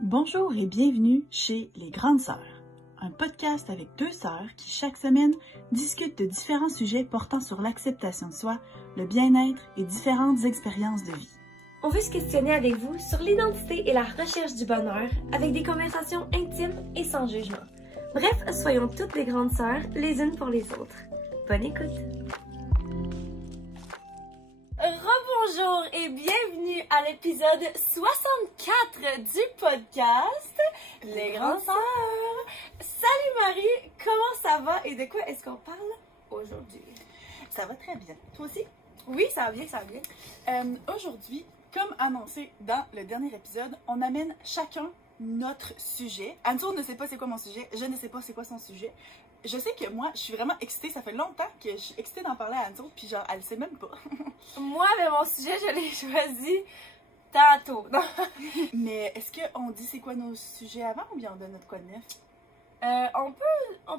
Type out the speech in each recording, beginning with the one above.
Bonjour et bienvenue chez Les Grandes Sœurs, un podcast avec deux sœurs qui chaque semaine discutent de différents sujets portant sur l'acceptation de soi, le bien-être et différentes expériences de vie. On veut se questionner avec vous sur l'identité et la recherche du bonheur avec des conversations intimes et sans jugement. Bref, soyons toutes les grandes sœurs les unes pour les autres. Bonne écoute! Rebonjour et bienvenue à l'épisode 64 du podcast Les Grandes Sœurs. Salut Marie, comment ça va et de quoi est-ce qu'on parle aujourd'hui? Ça va très bien. Toi aussi? Oui, ça va bien, ça va bien. Aujourd'hui, comme annoncé dans le dernier épisode, on amène chacun notre sujet. Anne-Sour ne sait pas c'est quoi mon sujet, je ne sais pas c'est quoi son sujet. Je sais que moi, je suis vraiment excitée. Ça fait longtemps que je suis excitée d'en parler à Anne-Sour, puis genre, elle sait même pas. Moi, mais mon sujet, je l'ai choisi tantôt. Mais est-ce qu'on dit c'est quoi nos sujets avant ou bien on donne notre quoi de neuf? On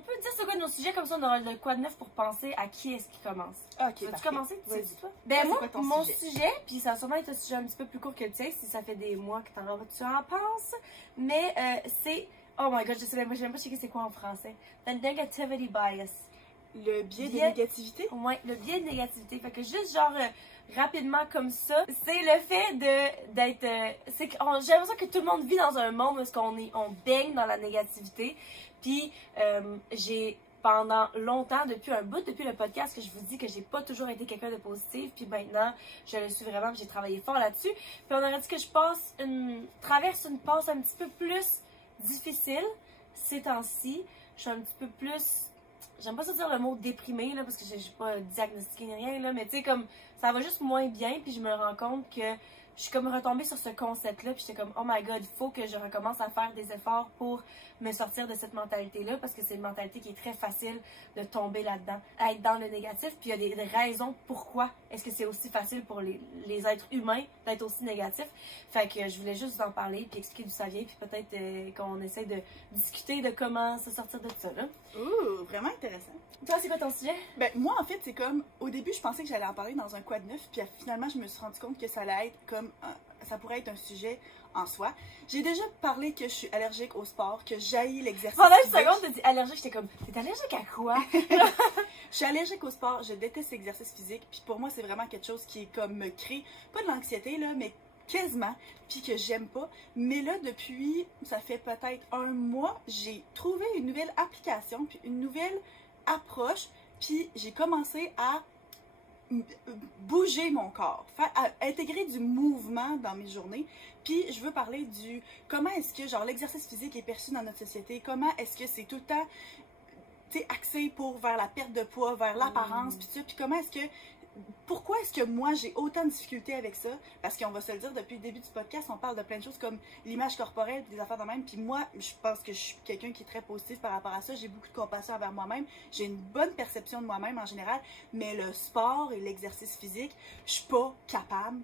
peut dire c'est quoi nos sujets, comme ça on aura de quoi de neuf pour penser à qui est-ce qui commence. Ok, veux-tu commencer? Vas-y. Toi? Ben moi, quoi ton mon sujet, puis ça va sûrement être un sujet un petit peu plus court que le tien, si ça fait des mois que tu en penses, mais c'est... Oh my god, je sais même pas c'est quoi en français. The negativity bias. Le biais de négativité? Ouais, le biais de négativité. Fait que juste genre... rapidement comme ça, c'est le fait d'être... j'ai l'impression que tout le monde vit dans un monde où on baigne dans la négativité. Puis j'ai pendant longtemps, depuis le podcast, que je vous dis que j'ai pas toujours été quelqu'un de positif. Puis maintenant, je le suis vraiment, j'ai travaillé fort là-dessus. Puis on aurait dit que je traverse une passe un petit peu plus difficile ces temps-ci. Je suis un petit peu plus... J'aime pas ça dire le mot déprimé, là, parce que j'ai pas diagnostiqué ni rien, là, mais tu sais, comme, ça va juste moins bien, puis je me rends compte que je suis comme retombée sur ce concept-là, puis j'étais comme, oh my god, il faut que je recommence à faire des efforts pour me sortir de cette mentalité-là, parce que c'est une mentalité qui est très facile de tomber là-dedans, à être dans le négatif, puis il y a des raisons pourquoi est-ce que c'est aussi facile pour les êtres humains d'être aussi négatifs. Fait que je voulais juste vous en parler, puis expliquer d'où ça vient, puis peut-être qu'on essaie de discuter de comment se sortir de ça, là. Ouh, vraiment intéressant. Toi, c'est quoi ton sujet? Ben, moi, en fait, c'est comme, au début, je pensais que j'allais en parler dans un quoi de neuf, puis finalement, je me suis rendu compte que ça allait être comme, ça pourrait être un sujet en soi. J'ai déjà parlé que je suis allergique au sport, que j'haïs l'exercice Pendant physique. une seconde, t'as dit allergique, j'étais comme, t'es allergique à quoi? Je suis allergique au sport, je déteste l'exercice physique, puis pour moi, c'est vraiment quelque chose qui est comme me crée, pas de l'anxiété, là, mais quasiment, puis que j'aime pas. Mais là, depuis, ça fait peut-être un mois, j'ai trouvé une nouvelle application, puis une nouvelle approche, puis j'ai commencé à bouger mon corps, à intégrer du mouvement dans mes journées. Puis je veux parler du comment est-ce que genre l'exercice physique est perçu dans notre société, comment est-ce que c'est tout le temps axé vers la perte de poids, vers l'apparence, puis ça, puis comment est-ce que pourquoi est-ce que moi j'ai autant de difficultés avec ça? Parce qu'on va se le dire, depuis le début du podcast, on parle de plein de choses comme l'image corporelle et des affaires de même. Puis moi, je pense que je suis quelqu'un qui est très positif par rapport à ça. J'ai beaucoup de compassion envers moi-même. J'ai une bonne perception de moi-même en général. Mais le sport et l'exercice physique, je suis pas capable.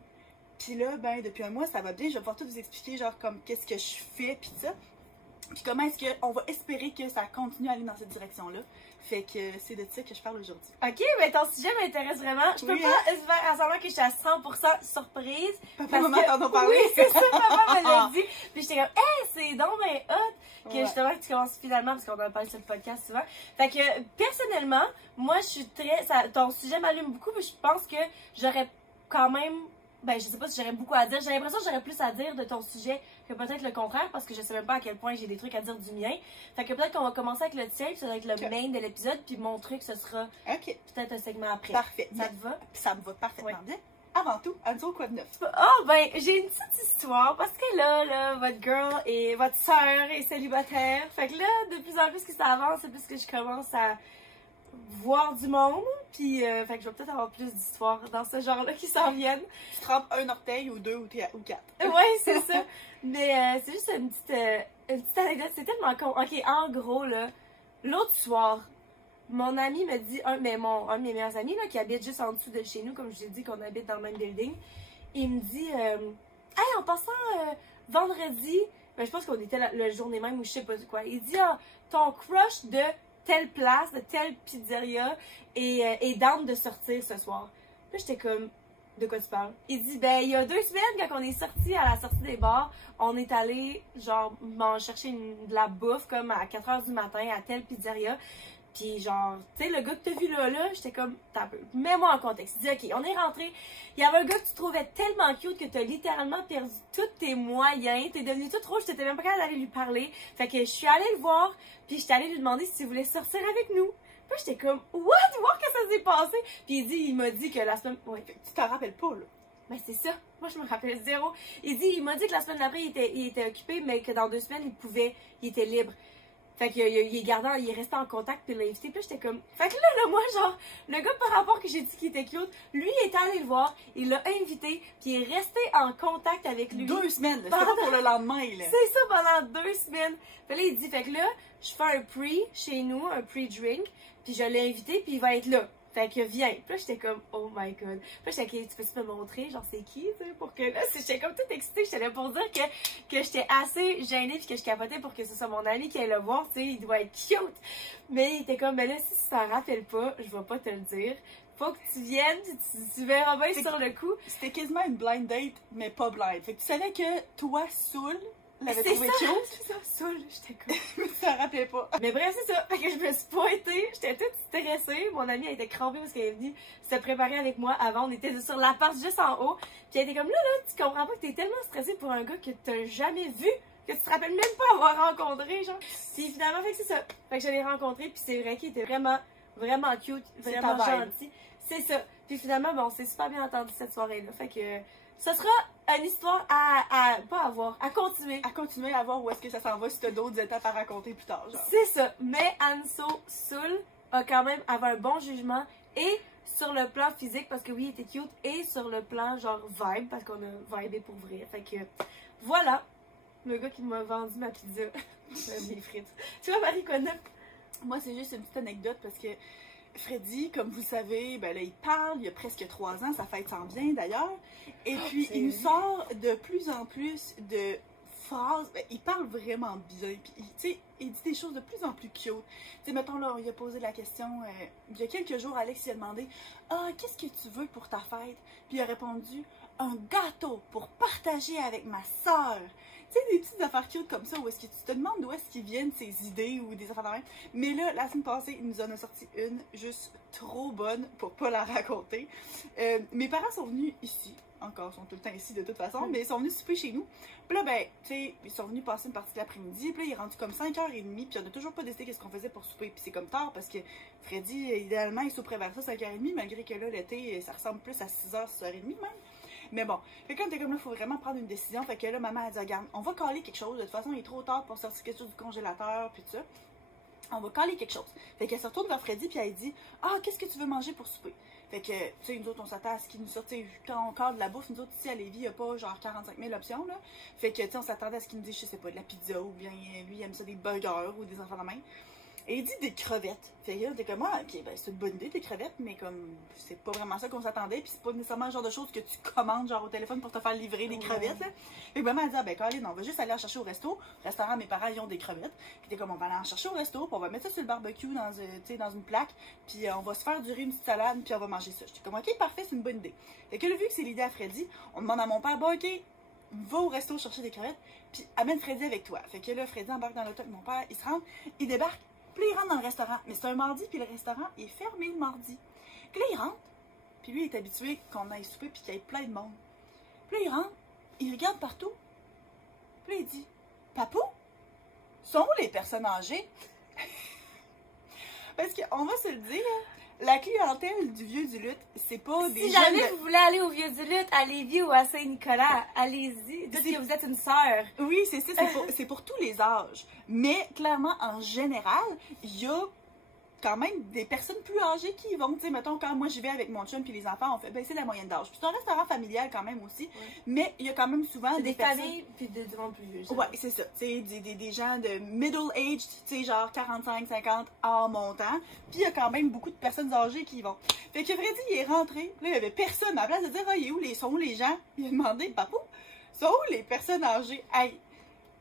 Puis là, ben depuis un mois, ça va bien. Je vais pouvoir tout vous expliquer, genre comme qu'est-ce que je fais, puis ça. Puis comment est-ce qu'on va espérer que ça continue à aller dans cette direction-là. Fait que c'est de ça que je parle aujourd'hui. Ok, mais ton sujet m'intéresse vraiment. Je peux pas faire à savoir que je suis à 100% surprise. Papa, maman t'en ont parlé. Oui, c'est ça, papa me l'a dit. Puis j'étais comme, hey, c'est donc ben hot que justement que tu commences finalement, parce qu'on en parle sur le podcast souvent. Fait que personnellement, moi je suis ton sujet m'allume beaucoup, mais je pense que j'aurais quand même... Ben, je sais pas si j'aurais beaucoup à dire. J'ai l'impression que j'aurais plus à dire de ton sujet que peut-être le contraire, parce que je sais même pas à quel point j'ai des trucs à dire du mien. Fait que peut-être qu'on va commencer avec le tien, puis ça va être le main de l'épisode, puis mon truc, ce sera peut-être un segment après. Parfait. Ça te va? Ça me va parfaitement bien. Avant tout, Anne-Sour, quoi de neuf? Oh, ben, j'ai une petite histoire, parce que là, votre girl et votre sœur est célibataire. Fait que là, de plus en plus que ça avance, c'est plus que je commence à voir du monde, puis fait que je vais peut-être avoir plus d'histoires dans ce genre-là qui s'en viennent. Tu trempes un orteil ou deux ou quatre. Ouais, c'est ça. Mais c'est juste une petite anecdote, c'est tellement con. Ok, en gros, là, l'autre soir, mon ami me dit, un de mes meilleurs amis, là, qui habite juste en dessous de chez nous, comme je l'ai dit, qu'on habite dans le même building, il me dit, hey, en passant vendredi, ben, je pense qu'on était le journée même ou je sais pas quoi, il dit, ah, ton crush de telle place, de telle pizzeria, et down de sortir ce soir. Là, j'étais comme, de quoi tu parles? Il dit, ben, il y a 2 semaines, quand on est sorti à la sortie des bars, on est allé, genre, chercher de la bouffe, comme à 4 h du matin, à telle pizzeria. Puis genre, tu sais, le gars que t'as vu là, j'étais comme, t'as peu. Mets-moi en contexte. Il dit, ok, on est rentré. Il y avait un gars que tu trouvais tellement cute que t'as littéralement perdu tous tes moyens. T'es devenu toute rouge, t'étais même pas capable d'aller lui parler. Fait que je suis allée le voir, puis j'étais allée lui demander s'il voulait sortir avec nous. Puis j'étais comme, what? Voir que ça s'est passé. Puis il m'a dit que la semaine. Ouais. Tu t'en rappelles pas, là? Ben c'est ça. Moi je me rappelle zéro. Il m'a dit que la semaine d'après il était occupé, mais que dans 2 semaines il était libre. Fait qu'il il est resté en contact puis il l'a invité. Puis j'étais comme. Fait que là, moi, genre, le gars par rapport que j'ai dit qu'il était cute, lui il est allé le voir, il l'a invité, puis il est resté en contact avec lui. 2 semaines, là. C'était pas pour le lendemain, là. C'est ça, pendant 2 semaines. Fait là, il dit, fait que là, je fais un pre chez nous, un pre-drink, puis je l'ai invité, puis il va être là. Fait que viens. Puis là, j'étais comme, oh my god. Puis là, j'étais comme, tu peux me montrer, genre, c'est qui, tu sais, pour que là, j'étais comme toute excitée. J'étais là pour dire que j'étais assez gênée puis que je capotais pour que ce soit mon ami qui aille le voir, tu sais, il doit être cute. Mais il était comme, mais là, si tu t'en rappelles pas, je vais pas te le dire. Faut que tu viennes, tu verras bien sur le coup. C'était quasiment une blind date, mais pas blind. Fait que tu savais que toi, Soul, l'avais trouvé cute. C'est ça, Soul, j'étais comme. Mais ça me rappelait pas. Mais bref, c'est ça. Fait que je me suis pointée, j'étais toute stressée. Mon amie, elle était crampée parce qu'elle est venue se préparer avec moi avant. On était sur l'appart juste en haut. Puis elle était comme, là, tu comprends pas que t'es tellement stressée pour un gars que t'as jamais vu, que tu te rappelles même pas avoir rencontré, genre. Puis finalement, fait que c'est ça. Fait que je l'ai rencontré, puis c'est vrai qu'il était vraiment, vraiment cute, vraiment gentil. C'est ça. Puis finalement, bon, on s'est super bien entendu cette soirée-là. Fait que ce sera une histoire à continuer. À continuer à voir où est-ce que ça s'en va si t'as d'autres étapes à raconter plus tard, genre. C'est ça. Mais Anso Soul a quand même avait un bon jugement et sur le plan physique, parce que oui, il était cute, et sur le plan genre vibe, parce qu'on a vibé pour vrai. Fait que voilà, le gars qui m'a vendu ma pizza, mes frites. Tu vois, Marie Conop? Moi, c'est juste une petite anecdote parce que Freddy, comme vous le savez, ben là, il parle, il y a presque 3 ans, sa fête s'en vient d'ailleurs. Et puis, il nous sort de plus en plus de phrases. Ben, il parle vraiment bien. Puis, tu sais, il dit des choses de plus en plus cute. Tu sais, mettons, là, on lui a posé la question, il y a quelques jours, Alex lui a demandé « Ah, qu'est-ce que tu veux pour ta fête? » Puis il a répondu « Un gâteau pour partager avec ma soeur. » Tu sais, des petites affaires cute comme ça, où est-ce que tu te demandes d'où est-ce qu'ils viennent ces idées ou des affaires de même. Mais là, la semaine passée, il nous en a sorti une juste trop bonne pour pas la raconter. Mes parents sont venus ici, encore, ils sont tout le temps ici de toute façon, mais ils sont venus souper chez nous. Puis là, ben, tu sais, ils sont venus passer une partie de l'après-midi, puis là, il est rendu comme 5h30, puis on a toujours pas décidé qu'est-ce qu'on faisait pour souper. Puis c'est comme tard, parce que Freddy, idéalement, il souperait vers ça 5h30, malgré que là, l'été, ça ressemble plus à 6h, 6h30 même. Mais bon, fait que quand t'es comme là, il faut vraiment prendre une décision. Fait que là, maman a dit, regarde, on va caler quelque chose. De toute façon, il est trop tard pour sortir quelque chose du congélateur, puis tout ça. On va caler quelque chose. Fait qu'elle se retourne vers Freddy, puis elle dit, ah, qu'est-ce que tu veux manger pour souper? Fait que, tu sais, nous autres, on s'attend à ce qu'ils nous sortent, quand on cale de la bouffe, nous autres, ici à Lévis, il n'y a pas genre 45 000 options, là. Fait que, tu sais, on s'attendait à ce qu'ils nous disent, je sais pas, de la pizza, ou bien lui, il aime ça des burgers, ou des enfants de main. Et il dit des crevettes. Fait que là, t'es comme, ah, ok, ben c'est une bonne idée, des crevettes, mais comme, c'est pas vraiment ça qu'on s'attendait, puis c'est pas nécessairement le genre de choses que tu commandes, genre au téléphone pour te faire livrer des crevettes, là. Fait que maman a dit, ah, ben, Colin, on va juste aller en chercher au resto. Restaurant, mes parents, ils ont des crevettes. Puis t'es comme, on va aller en chercher au resto, puis on va mettre ça sur le barbecue dans une plaque, puis on va se faire durer une petite salade, puis on va manger ça. J'étais comme, ok, parfait, c'est une bonne idée. Fait que là, vu que c'est l'idée à Freddy, on demande à mon père, bah, ok, va au resto chercher des crevettes, puis amène Freddy avec toi. Fait que là, Freddy embarque dans l'auto avec mon père, il se rend, il débarque. Puis là, il rentre dans le restaurant. Mais c'est un mardi, puis le restaurant est fermé le mardi. Puis là, il rentre. Puis lui, il est habitué qu'on aille souper, puis qu'il y ait plein de monde. Puis là, il rentre. Il regarde partout. Puis là, il dit, Papou, sont où les personnes âgées? Parce qu'on va se le dire, la clientèle du Vieux du Lutte, c'est pas des Si jeunes jamais vous voulez aller au Vieux du Lutte, à Lévis ou à Saint-Nicolas, allez-y. Dites que vous êtes une sœur. Oui, c'est ça, c'est pour tous les âges. Mais clairement, en général, il y a quand même des personnes plus âgées qui y vont. Tu sais, mettons, quand moi j'y vais avec mon chum puis les enfants, on fait baisser la moyenne d'âge. Puis c'est un restaurant familial quand même aussi. Ouais. Mais il y a quand même souvent des personnes... familles puis des gens plus vieux. Ouais, c'est ça. Tu sais, des gens de middle age, tu sais, genre 45, 50 en montant. Puis il y a quand même beaucoup de personnes âgées qui y vont. Fait que Freddy, il est rentré. Là, il y avait personne. À la place de dire, ah, sont où les gens? Il a demandé, Papou, sont où les personnes âgées? Hey.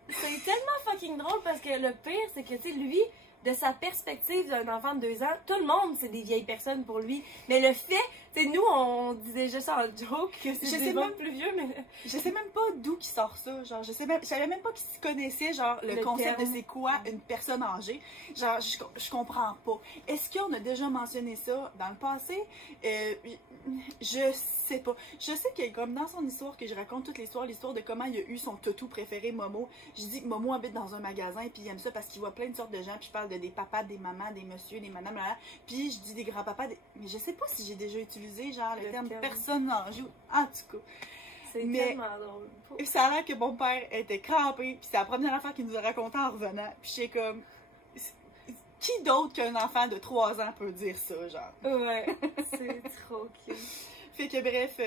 C'est tellement fucking drôle parce que le pire, c'est que, tu sais, lui, de sa perspective d'un enfant de 2 ans, tout le monde, c'est des vieilles personnes pour lui. Mais le fait, Tu sais, nous, on dit déjà ça en joke, que Je c'est sais des même- plus vieux, mais... Je sais même pas d'où qui sort ça. Genre, je savais même pas qu'ils se connaissaient, genre, le concept terme. de c'est quoi une personne âgée. Genre, je comprends pas. Est-ce qu'on a déjà mentionné ça dans le passé? Je sais pas. Je sais que, comme dans son histoire, que je raconte toute l'histoire de comment il a eu son toutou préféré, Momo. Je dis que Momo habite dans un magasin, puis il aime ça parce qu'il voit plein de sortes de gens, puis je parle de des papas, des mamans, des messieurs, des madames, là, là. Puis je dis des grands-papas, mais je sais pas si j'ai déjà utilisé, genre, le terme personne âgée. En tout cas. C'est Mais- tellement drôle. Ça a l'air que mon père était crampé, puis c'est la première affaire qu'il nous a raconté en revenant. Puis j'étais comme, qui d'autre qu'un enfant de 3 ans peut dire ça, genre? Ouais, c'est trop cute. Fait que bref,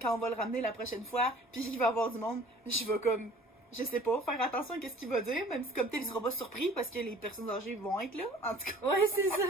quand on va le ramener la prochaine fois, puis il va y avoir du monde, je vais comme, je sais pas, faire attention à ce qu'il va dire, même si comme tel il sera pas surpris parce que les personnes âgées vont être là, en tout cas. Ouais, c'est ça.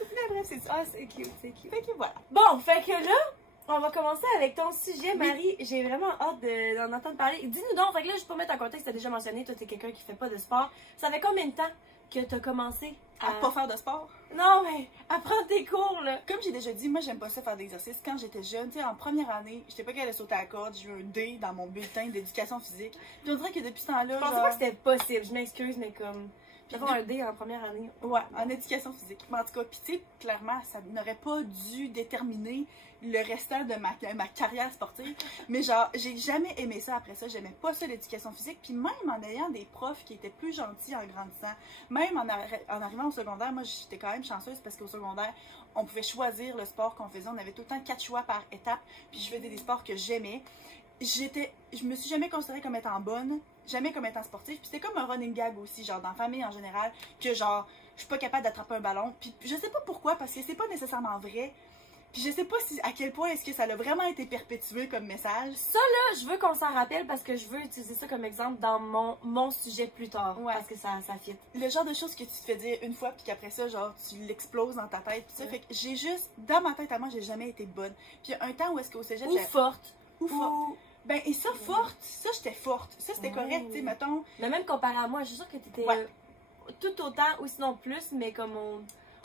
Mais bref, c'est ça. Ah, c'est cute, c'est cute. Fait que voilà. Bon, fait que là, on va commencer avec ton sujet, Marie. J'ai vraiment hâte d'en entendre parler. Dis-nous donc, fait que là, juste pour mettre en contexte, t'as déjà mentionné, toi, t'es quelqu'un qui fait pas de sport. Ça fait combien de temps que t'as commencé À pas faire de sport. Non, mais à prendre tes cours, là. Comme j'ai déjà dit, moi j'aime pas ça faire d'exercice. Quand j'étais jeune, tu sais, en première année, j'étais pas capable de sauter à la corde, j'ai eu un D dans mon bulletin d'éducation physique. Puis on dirait que depuis ce temps-là, Je pensais genre... pas que c'était possible, je m'excuse, mais comme. Puis D'avoir un D en première année. Ouais, en éducation physique. Mais en tout cas, puis tu sais, clairement, ça n'aurait pas dû déterminer le restant de ma carrière sportive. Mais genre, j'ai jamais aimé ça après ça. J'aimais pas ça, l'éducation physique. Puis même en ayant des profs qui étaient plus gentils en grandissant, même en arrivant au secondaire, moi j'étais quand même chanceuse parce qu'au secondaire, on pouvait choisir le sport qu'on faisait. On avait tout le temps 4 choix par étape. Puis je faisais des sports que j'aimais. Je me suis jamais considérée comme étant bonne, jamais comme étant sportive. Puis c'était comme un running gag aussi, genre dans la famille en général, que genre, je suis pas capable d'attraper un ballon. Puis je sais pas pourquoi, parce que c'est pas nécessairement vrai. Puis je sais pas à quel point est-ce que ça a vraiment été perpétué comme message. Ça, là, je veux qu'on s'en rappelle parce que je veux utiliser ça comme exemple dans mon sujet plus tard. Ouais. Parce que ça fit. Le genre de choses que tu te fais dire une fois, puis qu'après ça, genre, tu l'exploses dans ta tête. Puis ça, fait que j'ai juste, dans ma tête à moi, j'ai jamais été bonne. Puis il y a un temps où est-ce qu'au cégep, Ou forte. Ou forte. Ben, et ça, forte, ça, j'étais forte. Ça, c'était correct, tu sais, mettons. Mais même comparé à moi, je suis sûre que t'étais tout autant, ou sinon plus, mais comme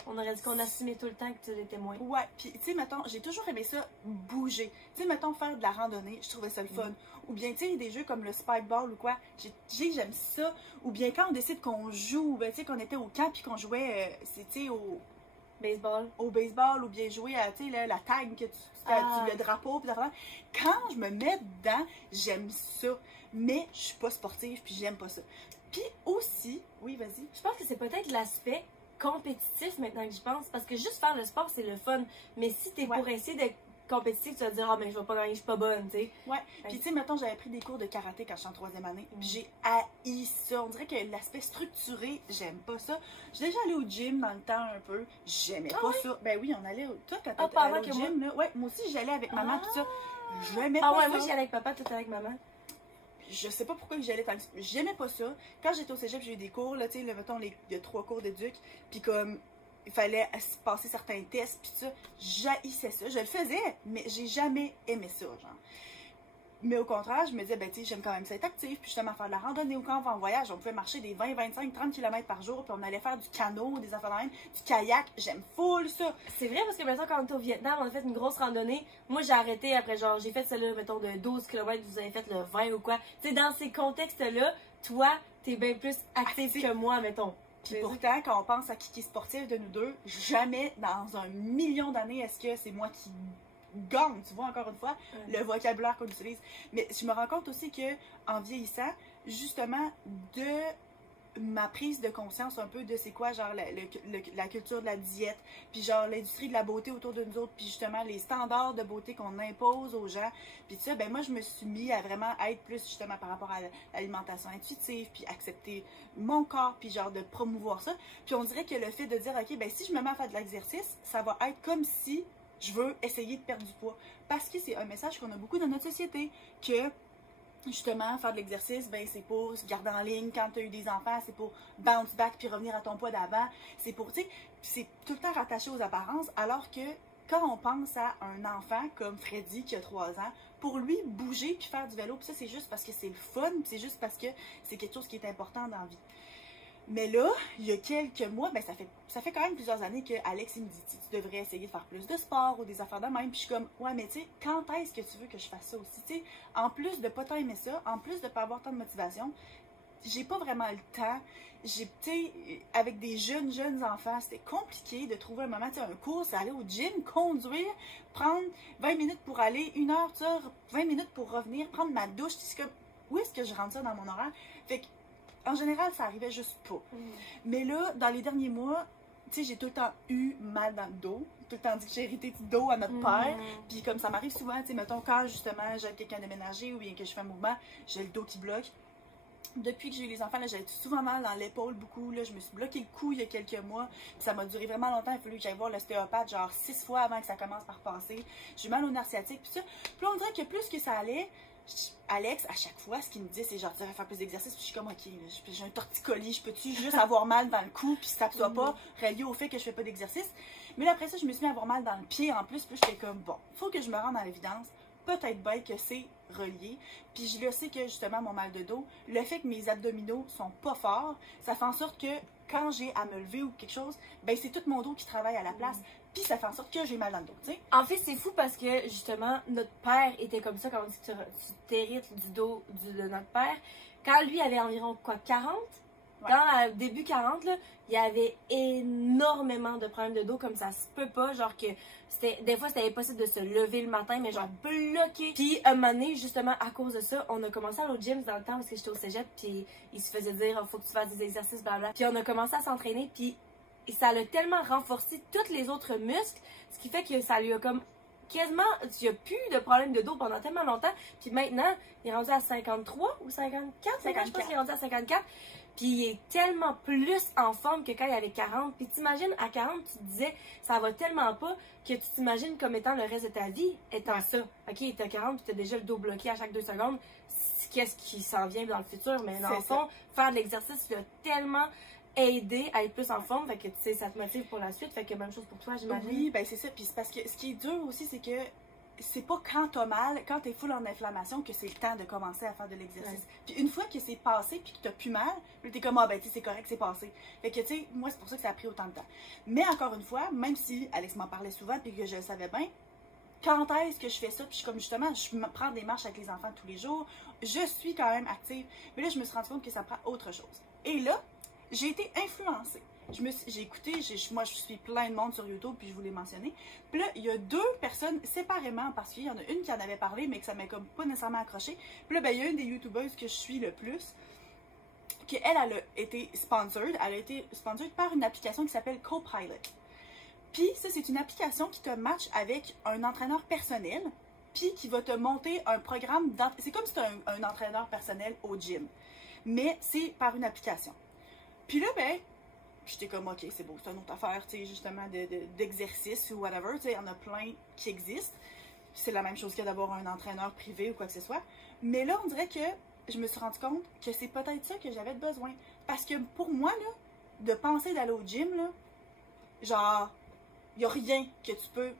on aurait dit qu'on assumait tout le temps que tu l'étais moins. Ouais, puis tu sais, mettons, j'ai toujours aimé ça, bouger. Tu sais, mettons, faire de la randonnée, je trouvais ça le fun. Ou bien, tu sais, des jeux comme le spikeball ou quoi, j'aime ça. Ou bien quand on décide qu'on joue, ben, tu sais, qu'on était au camp puis qu'on jouait, tu sais, au baseball, ou bien jouer à, tu sais, la tag, que le drapeau, puis quand je me mets dedans, j'aime ça. Mais je suis pas sportive, puis j'aime pas ça. Puis aussi, oui, vas-y. Je pense que c'est peut-être l'aspect compétitif maintenant que j'y pense, parce que juste faire le sport, c'est le fun. Mais si t'es pour essayer d'être compétitif, tu vas te dire, ah, ben, je vais pas gagner, je suis pas bonne, tu sais. Ouais. Puis, tu sais, mettons, j'avais pris des cours de karaté quand je suis en 3e année. Puis, j'ai haï ça. On dirait que l'aspect structuré, j'aime pas ça. J'ai déjà allé au gym dans le temps un peu. J'aimais pas ça. Ben oui, on allait Toi, quand t'étais allé au gym, là. Ouais, moi aussi, j'allais avec maman, tout ça. J'aimais pas ça. Ah ouais, moi, j'y allais avec papa, tout avec maman. Je sais pas pourquoi j'y allais tant que ça. J'aimais pas ça. Quand j'étais au cégep, j'ai eu des cours, là, tu sais, mettons, il y a 3 cours d'éduc. Puis, comme, il fallait passer certains tests, puis ça, j'haïssais ça. Je le faisais, mais j'ai jamais aimé ça, genre. Mais au contraire, je me disais, ben, tu sais, j'aime quand même ça être active, puis justement faire de la randonnée ou quand on va en voyage, on pouvait marcher des 20, 25, 30 km par jour, puis on allait faire du canot, des affaires de même, du kayak, j'aime full ça. C'est vrai, parce que maintenant, quand on était au Vietnam, on a fait une grosse randonnée. Moi, j'ai arrêté après, genre, j'ai fait celle-là, mettons, de 12 km, vous avez fait le 20 ou quoi. Tu sais, dans ces contextes-là, toi, t'es bien plus active que moi, mettons. Puis pourtant, quand on pense à qui est sportif de nous deux, jamais dans un million d'années est-ce que c'est moi qui gagne, tu vois, encore une fois, le vocabulaire qu'on utilise. Mais je me rends compte aussi que en vieillissant, justement, de ma prise de conscience un peu de c'est quoi, genre, la culture de la diète, puis genre, l'industrie de la beauté autour de nous autres, puis justement, les standards de beauté qu'on impose aux gens, puis ça, ben moi, je me suis mis à vraiment être plus, justement, par rapport à l'alimentation intuitive, puis accepter mon corps, puis genre, de promouvoir ça. Puis on dirait que le fait de dire, OK, ben si je me mets à faire de l'exercice, ça va être comme si je veux essayer de perdre du poids. Parce que c'est un message qu'on a beaucoup dans notre société, que justement, faire de l'exercice, ben c'est pour se garder en ligne quand tu as eu des enfants, c'est pour bounce back puis revenir à ton poids d'avant, c'est pour, tu sais, c'est tout le temps rattaché aux apparences, alors que quand on pense à un enfant comme Freddy qui a 3 ans, pour lui, bouger puis faire du vélo, puis ça c'est juste parce que c'est le fun, c'est juste parce que c'est quelque chose qui est important dans la vie. Mais là, il y a quelques mois, ben ça fait quand même plusieurs années que Alex il me dit tu devrais essayer de faire plus de sport ou des affaires de même. Puis je suis comme ouais, mais tu sais, quand est-ce que tu veux que je fasse ça aussi? Tu sais, en plus de pas tant aimer ça, en plus de pas avoir tant de motivation, j'ai pas vraiment le temps. Tu sais, avec des jeunes enfants, c'était compliqué de trouver un moment, tu sais, un cours, c'est aller au gym, conduire, prendre 20 minutes pour aller, 1 heure, tu sais, 20 minutes pour revenir, prendre ma douche. C'est comme, où est-ce que je rentre ça dans mon horaire? Fait que, en général, ça arrivait juste pas. Mais là, dans les derniers mois, tu sais, j'ai tout le temps eu mal dans le dos. Tout le temps dit que j'ai hérité du dos à notre père. Puis comme ça m'arrive souvent, tu sais, mettons, quand justement j'aide quelqu'un déménager ou bien que je fais un mouvement, j'ai le dos qui bloque. Depuis que j'ai eu les enfants, là, j'avais souvent mal dans l'épaule beaucoup. Là, je me suis bloqué le cou il y a quelques mois. Puis ça m'a duré vraiment longtemps. Il a fallu que j'aille voir l'ostéopathe genre 6 fois avant que ça commence par passer. J'ai eu mal au nerf sciatique. Puis ça, puis on dirait que plus que ça allait, Alex, à chaque fois, ce qu'il me dit, c'est genre, tu devrais faire plus d'exercice. Puis je suis comme, ok, j'ai un torticolis, je peux-tu juste avoir mal dans le cou, puis ça ne soit pas relié au fait que je fais pas d'exercice. Mais là, après ça, je me suis mis à avoir mal dans le pied en plus. Puis j'étais comme, bon, faut que je me rende à l'évidence. Peut-être bien que c'est relié. Puis je le sais que justement, mon mal de dos, le fait que mes abdominaux sont pas forts, ça fait en sorte que quand j'ai à me lever ou quelque chose, ben c'est tout mon dos qui travaille à la place. Puis ça fait en sorte que j'ai mal dans le dos, tu sais. En fait, c'est fou parce que, justement, notre père était comme ça, quand on dit que tu t'hérites du dos de notre père. Quand lui avait environ, quoi, 40? Ouais. Dans le début 40, là, il y avait énormément de problèmes de dos, comme ça se peut pas, genre que des fois c'était impossible de se lever le matin, mais genre bloqué. Puis un moment donné, justement, à cause de ça, on a commencé à aller au gym dans le temps parce que j'étais au cégep, puis il se faisait dire, faut que tu fasses des exercices, blablabla. Puis on a commencé à s'entraîner, puis ça l'a tellement renforcé tous les autres muscles, ce qui fait que ça lui a comme quasiment, il n'y a plus de problème de dos pendant tellement longtemps. Puis maintenant, il est rendu à 53 ou 54? 50, je pense qu'il est rendu à 54. Puis il est tellement plus en forme que quand il avait 40. Puis t'imagines, à 40, tu te disais, ça va tellement pas que tu t'imagines comme étant le reste de ta vie étant ça. Ok, t'as 40 puis t'as déjà le dos bloqué à chaque 2 secondes. Qu'est-ce qui s'en vient dans le futur? Mais dans le fond, faire de l'exercice, il a tellement aidé à être plus en forme. Fait que tu sais, ça te motive pour la suite. Fait que même chose pour toi, j'imagine. Oui, ben c'est ça. Puis c'est parce que ce qui est dur aussi, c'est que c'est pas quand t'as mal, quand t'es full en inflammation, que c'est le temps de commencer à faire de l'exercice. Puis une fois que c'est passé, puis que t'as plus mal, puis t'es comme, ah ben tu sais, c'est correct, c'est passé. Fait que tu sais, moi c'est pour ça que ça a pris autant de temps. Mais encore une fois, même si Alex m'en parlait souvent, puis que je le savais bien, quand est-ce que je fais ça, puis je suis comme justement, je prends des marches avec les enfants tous les jours, je suis quand même active. Mais là, je me suis rendu compte que ça prend autre chose. Et là, j'ai été influencée. J'ai écouté, moi je suis plein de monde sur YouTube, puis je vous l'ai mentionné. Puis là, il y a 2 personnes séparément, parce qu'il y en a une qui en avait parlé, mais que ça m'a comme pas nécessairement accroché. Puis là, ben, il y a une des YouTubeuses que je suis le plus, elle a été sponsored. Elle a été sponsored par une application qui s'appelle Copilot. Puis ça, c'est une application qui te match avec un entraîneur personnel, puis qui va te monter un programme. C'est comme si tu as un entraîneur personnel au gym, mais c'est par une application. Puis là, ben, j'étais comme, ok, c'est beau, c'est une autre affaire, tu sais, justement, d'exercice ou whatever, tu sais, il y en a plein qui existent. C'est la même chose que d'avoir un entraîneur privé ou quoi que ce soit. Mais là, on dirait que je me suis rendu compte que c'est peut-être ça que j'avais besoin. Parce que pour moi, là, de penser d'aller au gym, là, genre, il n'y a rien que tu peux...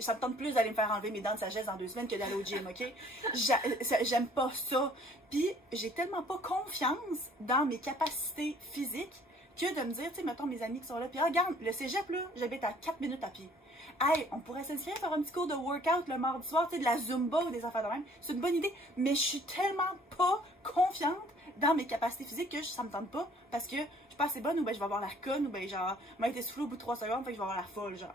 Ça me tente plus d'aller me faire enlever mes dents de sagesse dans 2 semaines que d'aller au gym, ok? J'aime pas ça. Puis, j'ai tellement pas confiance dans mes capacités physiques que de me dire, tu sais, mettons mes amis qui sont là, puis regarde, le cégep, là, j'habite à 4 minutes à pied. Hey, on pourrait s'inscrire à faire un petit cours de workout le mardi soir, tu sais, de la Zumba ou des affaires de même. C'est une bonne idée, mais je suis tellement pas confiante dans mes capacités physiques que ça me tente pas, parce que je suis pas assez bonne, ou ben je vais avoir l'air conne, ou ben genre, m'a été soufflée au bout de 3 secondes, fait que je vais avoir l'air folle, genre.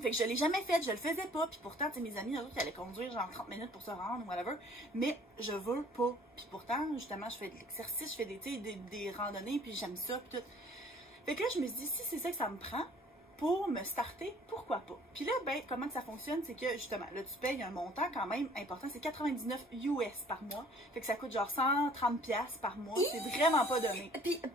Fait que je l'ai jamais fait, je le faisais pas, puis pourtant, tu sais, mes amis, eux autres, ils allaient conduire genre 30 minutes pour se rendre, ou whatever, mais je veux pas. Puis pourtant, justement, je fais de l'exercice, je fais des randonnées, puis j'aime ça, puis tout. Fait que là, je me suis dit, si c'est ça que ça me prend pour me starter, pourquoi pas? Puis là, ben, comment que ça fonctionne, c'est que, justement, là, tu payes un montant quand même important, c'est 99 US par mois, fait que ça coûte genre 130$ par mois, c'est vraiment pas donné. Puis tu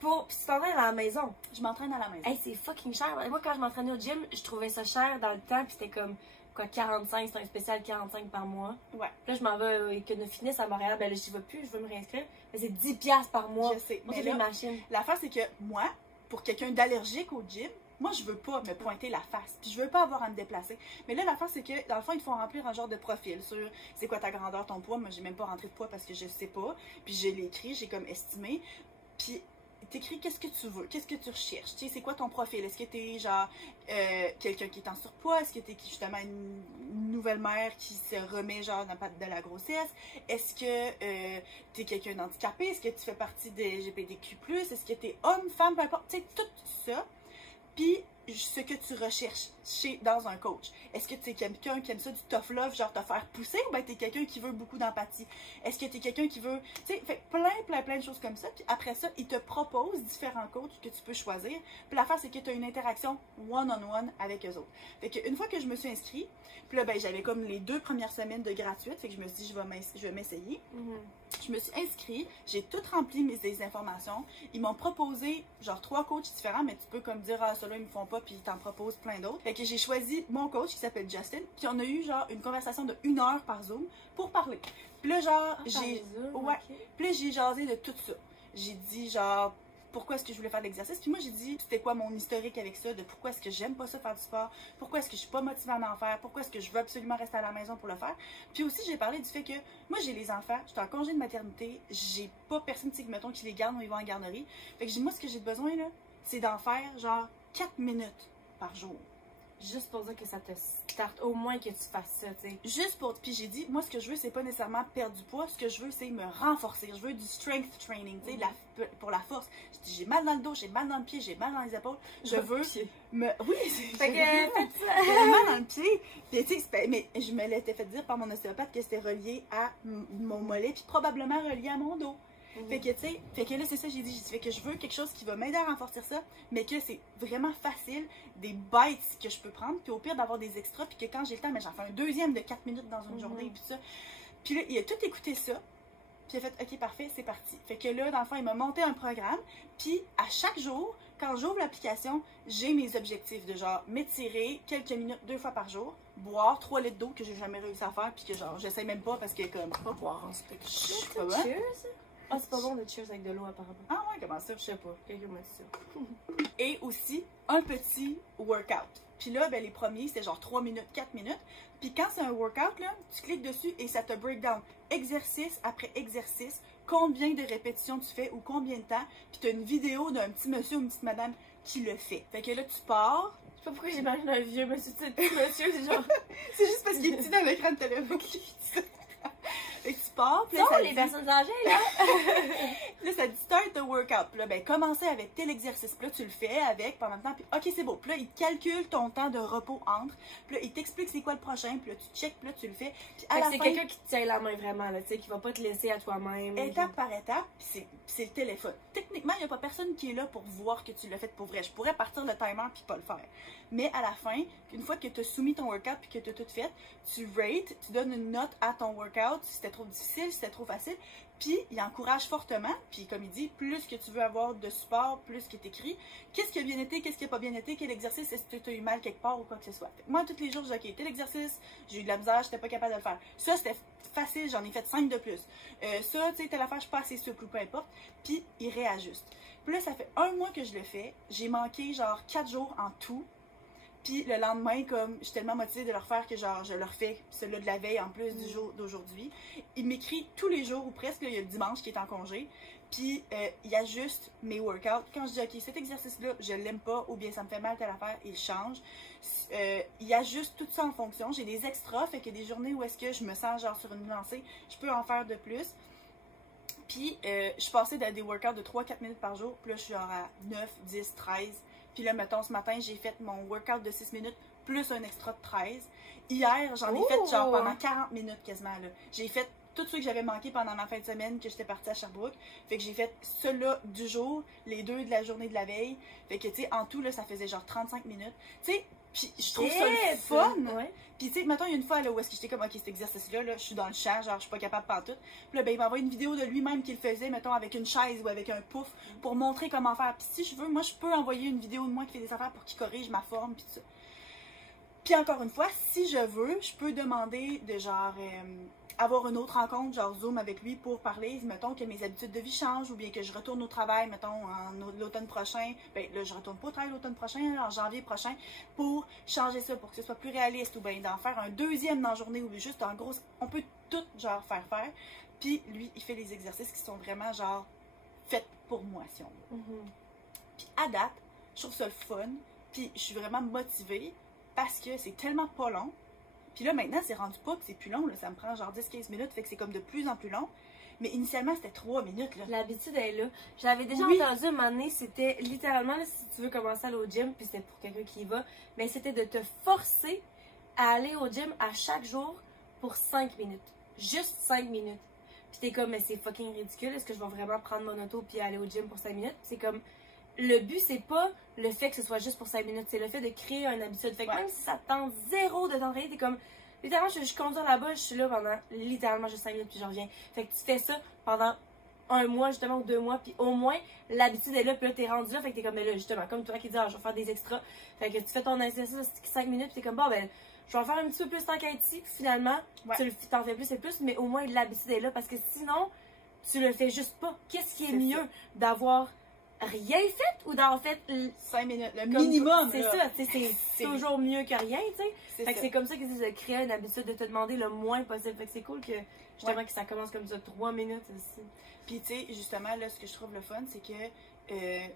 t'entraînes à la maison. Je m'entraîne à la maison. Hey, c'est fucking cher. Moi, quand je m'entraînais au gym, je trouvais ça cher dans le temps, puis c'était comme, quoi, 45, c'est un spécial 45 par mois. Ouais. Puis là, je m'en vais au Econo Fitness à Montréal, ben là, j'y vais plus, je veux me réinscrire, mais c'est 10$ par mois. Je sais, pour mais les machines. L'affaire, c'est que moi, pour quelqu'un d'allergique au gym, moi, je veux pas me pointer la face, puis je veux pas avoir à me déplacer. Mais là, l'affaire, c'est que, dans le fond, ils te font remplir un genre de profil sur c'est quoi ta grandeur, ton poids. Moi, j'ai même pas rentré de poids parce que je sais pas. Puis je l'ai écrit, j'ai comme estimé. Puis t'écris qu'est-ce que tu veux, qu'est-ce que tu recherches, tu sais, c'est quoi ton profil, est-ce que t'es genre quelqu'un qui est en surpoids, est-ce que t'es justement une nouvelle mère qui se remet genre de la grossesse, est-ce que t'es quelqu'un d'handicapé, est-ce que tu fais partie des LGBTQ+, est-ce que t'es homme, femme, peu importe, tu sais, tout ça, puis ce que tu recherches dans un coach. Est-ce que tu es quelqu'un qui aime ça du tough love, genre te faire pousser, ou bien tu es quelqu'un qui veut beaucoup d'empathie? Est-ce que tu es quelqu'un qui veut, tu sais, fait plein de choses comme ça, puis après ça, il te propose différents coachs que tu peux choisir, puis l'affaire, c'est que tu as une interaction one-on-one avec eux autres. Fait qu'une fois que je me suis inscrite, puis là, ben, j'avais comme les 2 premières semaines de gratuite, fait que je me suis dit, je vais m'essayer. Je me suis inscrite, j'ai tout rempli des informations. Ils m'ont proposé genre 3 coachs différents, mais tu peux comme dire, ah, ceux-là, ils me font pas, puis ils t'en proposent plein d'autres. Fait que j'ai choisi mon coach qui s'appelle Justin, puis on a eu genre une conversation de 1 heure par Zoom pour parler. Puis là, genre, puis là, j'ai jasé de tout ça. J'ai dit, genre, pourquoi est-ce que je voulais faire de l'exercice. Puis moi, j'ai dit, c'était quoi mon historique avec ça, de pourquoi est-ce que j'aime pas ça faire du sport, pourquoi est-ce que je suis pas motivée à m'en faire, pourquoi est-ce que je veux absolument rester à la maison pour le faire. Puis aussi, j'ai parlé du fait que moi, j'ai les enfants, j'étais en congé de maternité, j'ai pas personne, tu sais, mettons, qui les garde ou ils vont en garderie. Fait que j'ai dit, moi, ce que j'ai besoin, là, c'est d'en faire, genre, 4 minutes par jour. Juste pour dire que ça te starte, au moins que tu fasses ça, tu sais. Juste pour. Puis j'ai dit, moi, ce que je veux, c'est pas nécessairement perdre du poids. Ce que je veux, c'est me renforcer. Je veux du strength training, tu sais, pour la force. J'ai mal dans le dos, j'ai mal dans le pied, j'ai mal dans les épaules. Je veux me. Oui, fait que faites ça. J'ai mal dans le pied. Puis, tu sais, mais je me l'étais fait dire par mon ostéopathe que c'était relié à mon mollet, puis probablement relié à mon dos. Fait que, tu sais, fait que là, c'est ça, j'ai dit, fait que je veux quelque chose qui va m'aider à renforcer ça, mais que c'est vraiment facile, des bites que je peux prendre, puis au pire d'avoir des extras, puis que quand j'ai le temps, mais j'en fais un deuxième de 4 minutes dans une journée, puis ça. Puis là, il a tout écouté ça, puis il a fait, ok, parfait, c'est parti. Fait que là, dans le fond, il m'a monté un programme, puis à chaque jour, quand j'ouvre l'application, j'ai mes objectifs de genre m'étirer quelques minutes 2 fois par jour, boire 3 litres d'eau que j'ai jamais réussi à faire, puis que genre, j'essaie même pas parce que comme, pas boire en spectacle, je suis pas bonne. Ah, c'est pas bon de cheers avec de l'eau, apparemment. Ah ouais, comment ça? Je sais pas. Quelqu'un m'a dit ça. Et aussi, un petit workout. Puis là, ben, les premiers, c'était genre 3 minutes, 4 minutes. Puis quand c'est un workout, là, tu cliques dessus et ça te break down. Exercice après exercice, combien de répétitions tu fais ou combien de temps. Puis tu as une vidéo d'un petit monsieur ou une petite madame qui le fait. Fait que là, tu pars. Je sais pas pourquoi j'imagine un vieux monsieur, tu sais, petit monsieur, c'est genre... C'est juste parce qu'il est petit dans l'écran de téléphone. Fait que tu pars, puis là, non, ça les dit... personnes âgées, là! Là, ça dit start the workout. Puis là, ben, commencer avec tel exercice. Puis là, tu le fais avec pendant le temps. Puis, ok, c'est beau. Puis là, il te calcule ton temps de repos entre. Puis là, il t'explique c'est quoi le prochain. Puis là, tu check. Puis là, tu le fais. Puis à la c'est fin, quelqu'un qui te tient la main vraiment, là, tu sais, qui va pas te laisser à toi-même. étape par étape, puis c'est le téléphone. Techniquement, il n'y a pas personne qui est là pour voir que tu l'as fait pour vrai. Je pourrais partir le timer puis pas le faire. Mais à la fin, une fois que tu as soumis ton workout puis que tu as tout fait, tu rates, tu donnes une note à ton workout, si c'était trop difficile, si c'était trop facile. Puis, il encourage fortement, puis comme il dit, plus que tu veux avoir de support, plus que tu écris, qu'est-ce qui a bien été, qu'est-ce qui a pas bien été, quel exercice, est-ce que tu as eu mal quelque part ou quoi que ce soit. Moi, tous les jours, je dis, ok, tel exercice, j'ai eu de la misère, j'étais pas capable de le faire. Ça, c'était facile, j'en ai fait 5 de plus. Ça, tu sais, telle affaire, je suis pas assez souple ou peu importe. Puis, il réajuste. Puis là, ça fait 1 mois que je le fais. J'ai manqué genre 4 jours en tout. Puis le lendemain, comme je suis tellement motivée de le refaire que genre je le refais, celui-là de la veille en plus du jour d'aujourd'hui. Il m'écrit tous les jours ou presque, là, il y a le dimanche qui est en congé. Puis il ajuste mes workouts. Quand je dis ok, cet exercice-là, je l'aime pas ou bien ça me fait mal telle affaire, il change. Il ajuste tout ça en fonction. J'ai des extras, fait que des journées où est-ce que je me sens genre sur une lancée, je peux en faire de plus. Puis je suis passée à des workouts de 3-4 minutes par jour. Puis là, je suis genre à 9, 10, 13. Puis là, mettons, ce matin, j'ai fait mon workout de 6 minutes plus un extra de 13. Hier, j'en ai fait genre pendant 40 minutes quasiment. J'ai fait tout ce que j'avais manqué pendant ma fin de semaine que j'étais partie à Sherbrooke. Fait que j'ai fait ceux-là du jour, les 2 de la journée de la veille. Fait que, tu sais, en tout, là, ça faisait genre 35 minutes. Tu sais, puis je trouve ça le fun. Ouais. Puis, tu sais, mettons, il y a une fois là, où est-ce que j'étais comme, ok, cet exercice-là, là, je suis dans le champ, genre, je suis pas capable pantoute. Puis là, ben, il m'envoie une vidéo de lui-même qu'il faisait, mettons, avec une chaise ou avec un pouf pour montrer comment faire. Puis si je veux, moi, je peux envoyer une vidéo de moi qui fait des affaires pour qu'il corrige ma forme, puis tout ça. Puis encore une fois, si je veux, je peux demander de genre avoir une autre rencontre, genre Zoom avec lui pour parler, mettons que mes habitudes de vie changent ou bien que je retourne au travail, mettons l'automne prochain, ben là je retourne pas au travail l'automne prochain, en janvier prochain, pour changer ça, pour que ce soit plus réaliste ou bien d'en faire un deuxième dans la journée ou juste en gros, on peut tout genre faire. Puis lui, il fait des exercices qui sont vraiment genre faite pour moi, si on veut. Puis à date, je trouve ça le fun, puis je suis vraiment motivée parce que c'est tellement pas long. Puis là, maintenant, c'est rendu pas que c'est plus long, là, ça me prend genre 10-15 minutes, fait que c'est comme de plus en plus long. Mais initialement, c'était 3 minutes, là. L'habitude est là. J'avais déjà entendu un moment donné, c'était littéralement, là, si tu veux commencer à aller au gym, puis c'était pour quelqu'un qui y va, mais c'était de te forcer à aller au gym à chaque jour pour 5 minutes. Juste 5 minutes. Puis t'es comme, mais c'est fucking ridicule, est-ce que je vais vraiment prendre mon auto puis aller au gym pour 5 minutes? C'est comme, le but, c'est pas le fait que ce soit juste pour 5 minutes, c'est le fait de créer une habitude. Fait que même si ça te tente zéro de t'entraîner, t'es comme, littéralement, je conduis là-bas, je suis là pendant littéralement juste 5 minutes puis je reviens. Fait que tu fais ça pendant un mois, justement, ou 2 mois, puis au moins, l'habitude est là, puis là, t'es rendu là, fait que t'es comme, mais là, justement, comme toi qui dis, ah, je vais faire des extras. Fait que tu fais ton exercice de 5 minutes, puis t'es comme, bon, ben, je vais en faire un petit peu plus tant qu'à ici, puis finalement, tu t'en fais plus et plus, mais au moins, l'habitude est là, parce que sinon, tu le fais juste pas. Qu'est-ce qui est mieux d'avoir rien fait ou d'avoir fait 5 minutes, le minimum? C'est ça, c'est toujours mieux que rien, tu sais. Fait que c'est comme ça qu'ils disent de créer une habitude de te demander le moins possible. Fait que c'est cool que, justement, que ça commence comme ça, 3 minutes aussi. Puis, tu sais, justement, là, ce que je trouve le fun, c'est que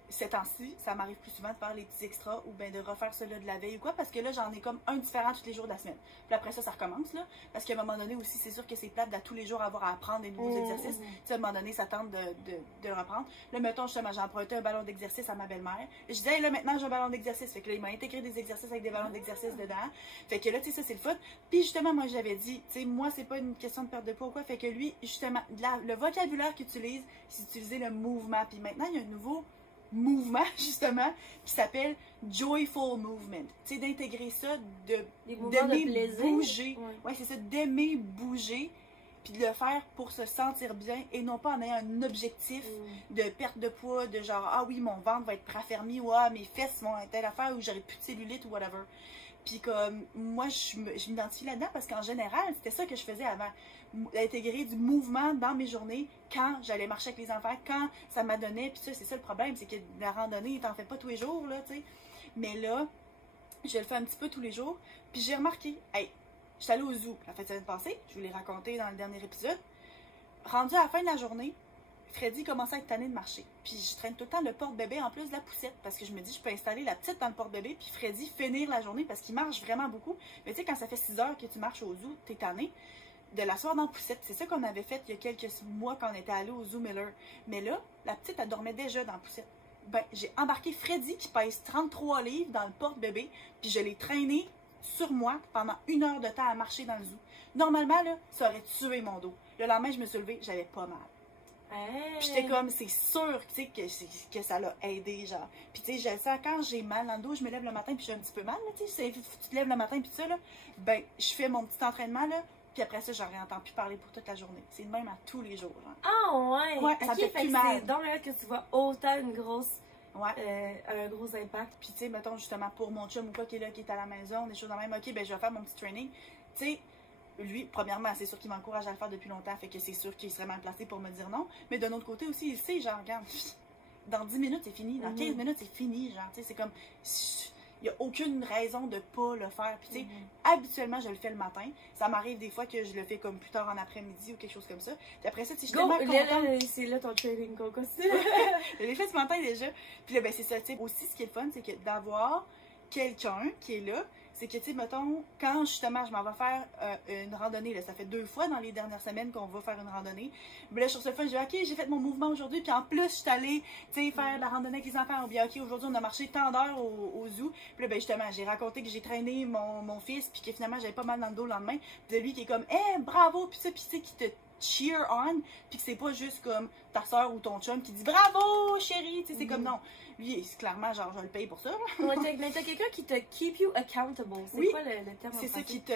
ces temps-ci, ça m'arrive plus souvent de faire les petits extras ou bien de refaire cela de la veille ou quoi, parce que là, j'en ai comme un différent tous les jours de la semaine. Puis après ça recommence, là. Parce qu'à un moment donné aussi, c'est sûr que c'est plate de tous les jours avoir à apprendre des nouveaux exercices. Tu sais, à un moment donné, ça tente de le reprendre. Là, mettons, justement, j'ai emprunté un ballon d'exercice à ma belle-mère. Je disais, hey, là, maintenant, j'ai un ballon d'exercice. Fait que là, il m'a intégré des exercices avec des ballons d'exercice dedans. Fait que là, tu sais, ça, c'est le fun. Puis justement, moi, j'avais dit, tu sais, moi, c'est pas une question de perte de poids ou quoi. Fait que lui, justement, le vocabulaire qu'il utilise, c'est utiliser le mouvement. Puis maintenant, il y a un nouveau mouvement, justement, qui s'appelle Joyful Movement. Tu sais, d'intégrer ça, d'aimer bouger. Ouais, c'est ça, d'aimer bouger, puis de le faire pour se sentir bien et non pas en ayant un objectif de perte de poids, de genre, ah oui, mon ventre va être raffermi, ou ah, mes fesses vont être telle affaire, ou j'aurai plus de cellulite, ou whatever. Puis comme, moi, je m'identifie là-dedans parce qu'en général, c'était ça que je faisais avant. Intégrer du mouvement dans mes journées quand j'allais marcher avec les enfants, quand ça m'adonnait. Puis ça, c'est ça le problème, c'est que la randonnée, t'en fais pas tous les jours, là, tu sais. Mais là, je le fais un petit peu tous les jours. Puis j'ai remarqué, hey, je suis allée au zoo la fin de semaine passée, je vous l'ai raconté dans le dernier épisode. Rendu à la fin de la journée, Freddy commençait à être tanné de marcher. Puis je traîne tout le temps le porte-bébé en plus de la poussette parce que je me dis, je peux installer la petite dans le porte-bébé puis Freddy finir la journée parce qu'il marche vraiment beaucoup. Mais tu sais, quand ça fait 6 heures que tu marches au zoo, t'es tanné de l'asseoir dans la poussette. C'est ça qu'on avait fait il y a quelques mois quand on était allé au zoo Miller. Mais là, la petite, elle dormait déjà dans la poussette. Ben, j'ai embarqué Freddy qui pèse 33 livres dans le porte-bébé puis je l'ai traîné sur moi pendant 1 heure de temps à marcher dans le zoo. Normalement, là, ça aurait tué mon dos. Le lendemain, je me suis levée, j'avais pas mal. Puis j'étais comme, c'est sûr que ça l'a aidé, genre. Puis tu sais, je le sens quand j'ai mal dans le dos, je me lève le matin puis j'ai un petit peu mal, tu sais, tu te lèves le matin puis ça, là, ben, je fais mon petit entraînement, là, puis après ça, j'en réentends plus parler pour toute la journée. C'est le même à tous les jours, genre. Ah ouais? Ouais, ça fait plus mal. C'est donc que tu vois autant une grosse... un gros impact. Puis tu sais, mettons, justement, pour mon chum ou quoi qui est là, qui est à la maison, des choses dans le même, ok, ben je vais faire mon petit training. Tu sais, lui, premièrement, c'est sûr qu'il m'encourage à le faire depuis longtemps, fait que c'est sûr qu'il serait mal placé pour me dire non. Mais d'un autre côté aussi, il sait, genre, regarde, dans 10 minutes, c'est fini. Dans 15 minutes, c'est fini, genre, tu sais, c'est comme... Il n'y a aucune raison de pas le faire. Puis, tu sais, habituellement, je le fais le matin. Ça m'arrive des fois que je le fais comme plus tard en après-midi ou quelque chose comme ça. Puis après ça, tu sais, je suis tellement contente. C'est là ton training coco. Je l'ai fait ce matin déjà. Puis là, ben, c'est ça, tu sais. Aussi, ce qui est le fun, c'est que d'avoir quelqu'un qui est là, c'est que, tu sais, mettons, quand justement je m'en vais faire une randonnée, là, ça fait 2 fois dans les dernières semaines qu'on va faire une randonnée. Mais là, sur ce fun, je dis, OK, j'ai fait mon mouvement aujourd'hui, puis en plus, je suis allée, tu sais, faire la randonnée avec les enfants. Ou bien, OK, aujourd'hui, on a marché tant d'heures au zoo. Puis là, ben, justement, j'ai raconté que j'ai traîné mon fils, puis que finalement, j'avais pas mal dans le dos le lendemain. Puis de lui qui est comme, bravo, puis ça, puis tu sais, qui te cheer on, puis que c'est pas juste comme ta soeur ou ton chum qui dit bravo chérie, tu sais, c'est comme non. Lui, c'est clairement genre je le paye pour ça. Mais t'as quelqu'un qui te keep you accountable. C'est quoi le terme? C'est ça qui te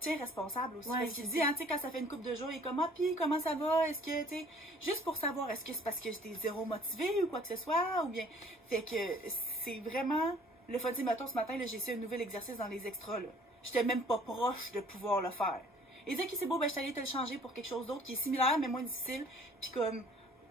tient responsable aussi. Parce qu'il dit, hein, tu sais, quand ça fait une couple de jours, il est comme ah, puis comment ça va? Est-ce que, tu sais, juste pour savoir, est-ce que c'est parce que j'étais zéro motivée ou quoi que ce soit? Ou bien, fait que c'est vraiment le fun. Mettons, ce matin, j'ai essayé un nouvel exercice dans les extras, là. J'étais même pas proche de pouvoir le faire. Et dire que c'est beau, ben je suis allée te le changer pour quelque chose d'autre qui est similaire mais moins difficile. Puis comme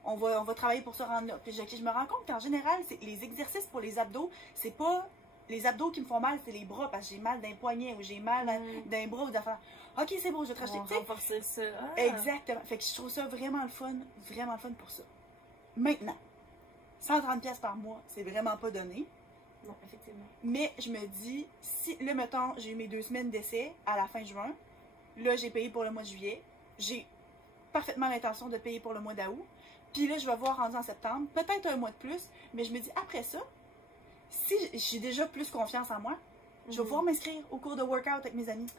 on va travailler pour se rendre là. Puis je me rends compte qu'en général, les exercices pour les abdos, c'est pas les abdos qui me font mal, c'est les bras parce que j'ai mal d'un poignet ou j'ai mal d'un bras ou d'affaires. Ok, c'est beau, je vais te racheter. Renforcer ça. Exactement. Fait que je trouve ça vraiment le fun pour ça. Maintenant, 130$ par mois, c'est vraiment pas donné. Non, effectivement. Mais je me dis, si, là, mettons, j'ai eu mes 2 semaines d'essai à la fin juin. Là, j'ai payé pour le mois de juillet. J'ai parfaitement l'intention de payer pour le mois d'août. Puis là, je vais voir rendu en septembre. Peut-être un mois de plus. Mais je me dis, après ça, si j'ai déjà plus confiance en moi, je vais pouvoir m'inscrire au cours de workout avec mes amis.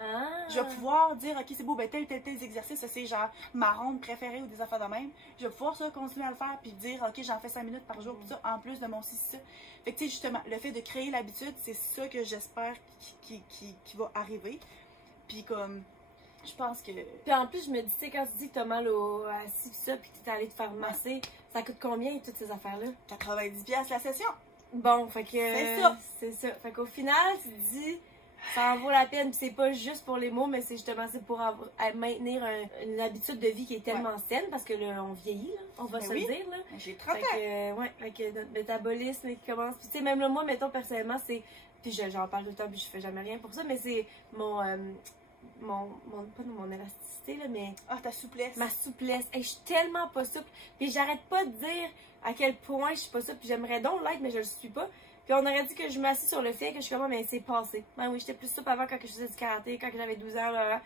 Ah. Je vais pouvoir dire, OK, c'est beau, ben tel exercice, ça c'est genre ma ronde préférée ou des affaires de même. Je vais pouvoir ça continuer à le faire puis dire, OK, j'en fais 5 minutes par jour, puis ça, en plus de mon ci, ça. Fait que, tu sais, justement, le fait de créer l'habitude, c'est ça que j'espère qui va arriver. Puis comme, je pense que... Puis en plus, je me dis, tu sais, quand tu dis que t'as mal au assis pis ça, puis que t'es allé te faire masser, ça coûte combien, toutes ces affaires-là? 90$ la session. Bon, fait que... C'est ça. C'est ça. Fait qu'au final, tu te dis... Ça en vaut la peine, puis c'est pas juste pour les mots, mais c'est justement pour maintenir une habitude de vie qui est tellement saine, parce que là, on vieillit, là, on va se le dire. Là. J'ai 30 ans. Fait que notre métabolisme qui commence. Puis tu sais, même là, moi, mettons, personnellement, c'est. Puis j'en parle tout le temps, puis je fais jamais rien pour ça, mais c'est pas mon élasticité, là, mais. Ah, ta souplesse. Ma souplesse. Hey, je suis tellement pas souple. Puis j'arrête pas de dire à quel point je suis pas souple, puis j'aimerais donc l'être, mais je le suis pas. Puis on aurait dit que je m'assis sur le fait que je suis comme, mais c'est passé. Ben oui, j'étais plus souple avant quand je faisais du karaté, quand j'avais 12 ans, là.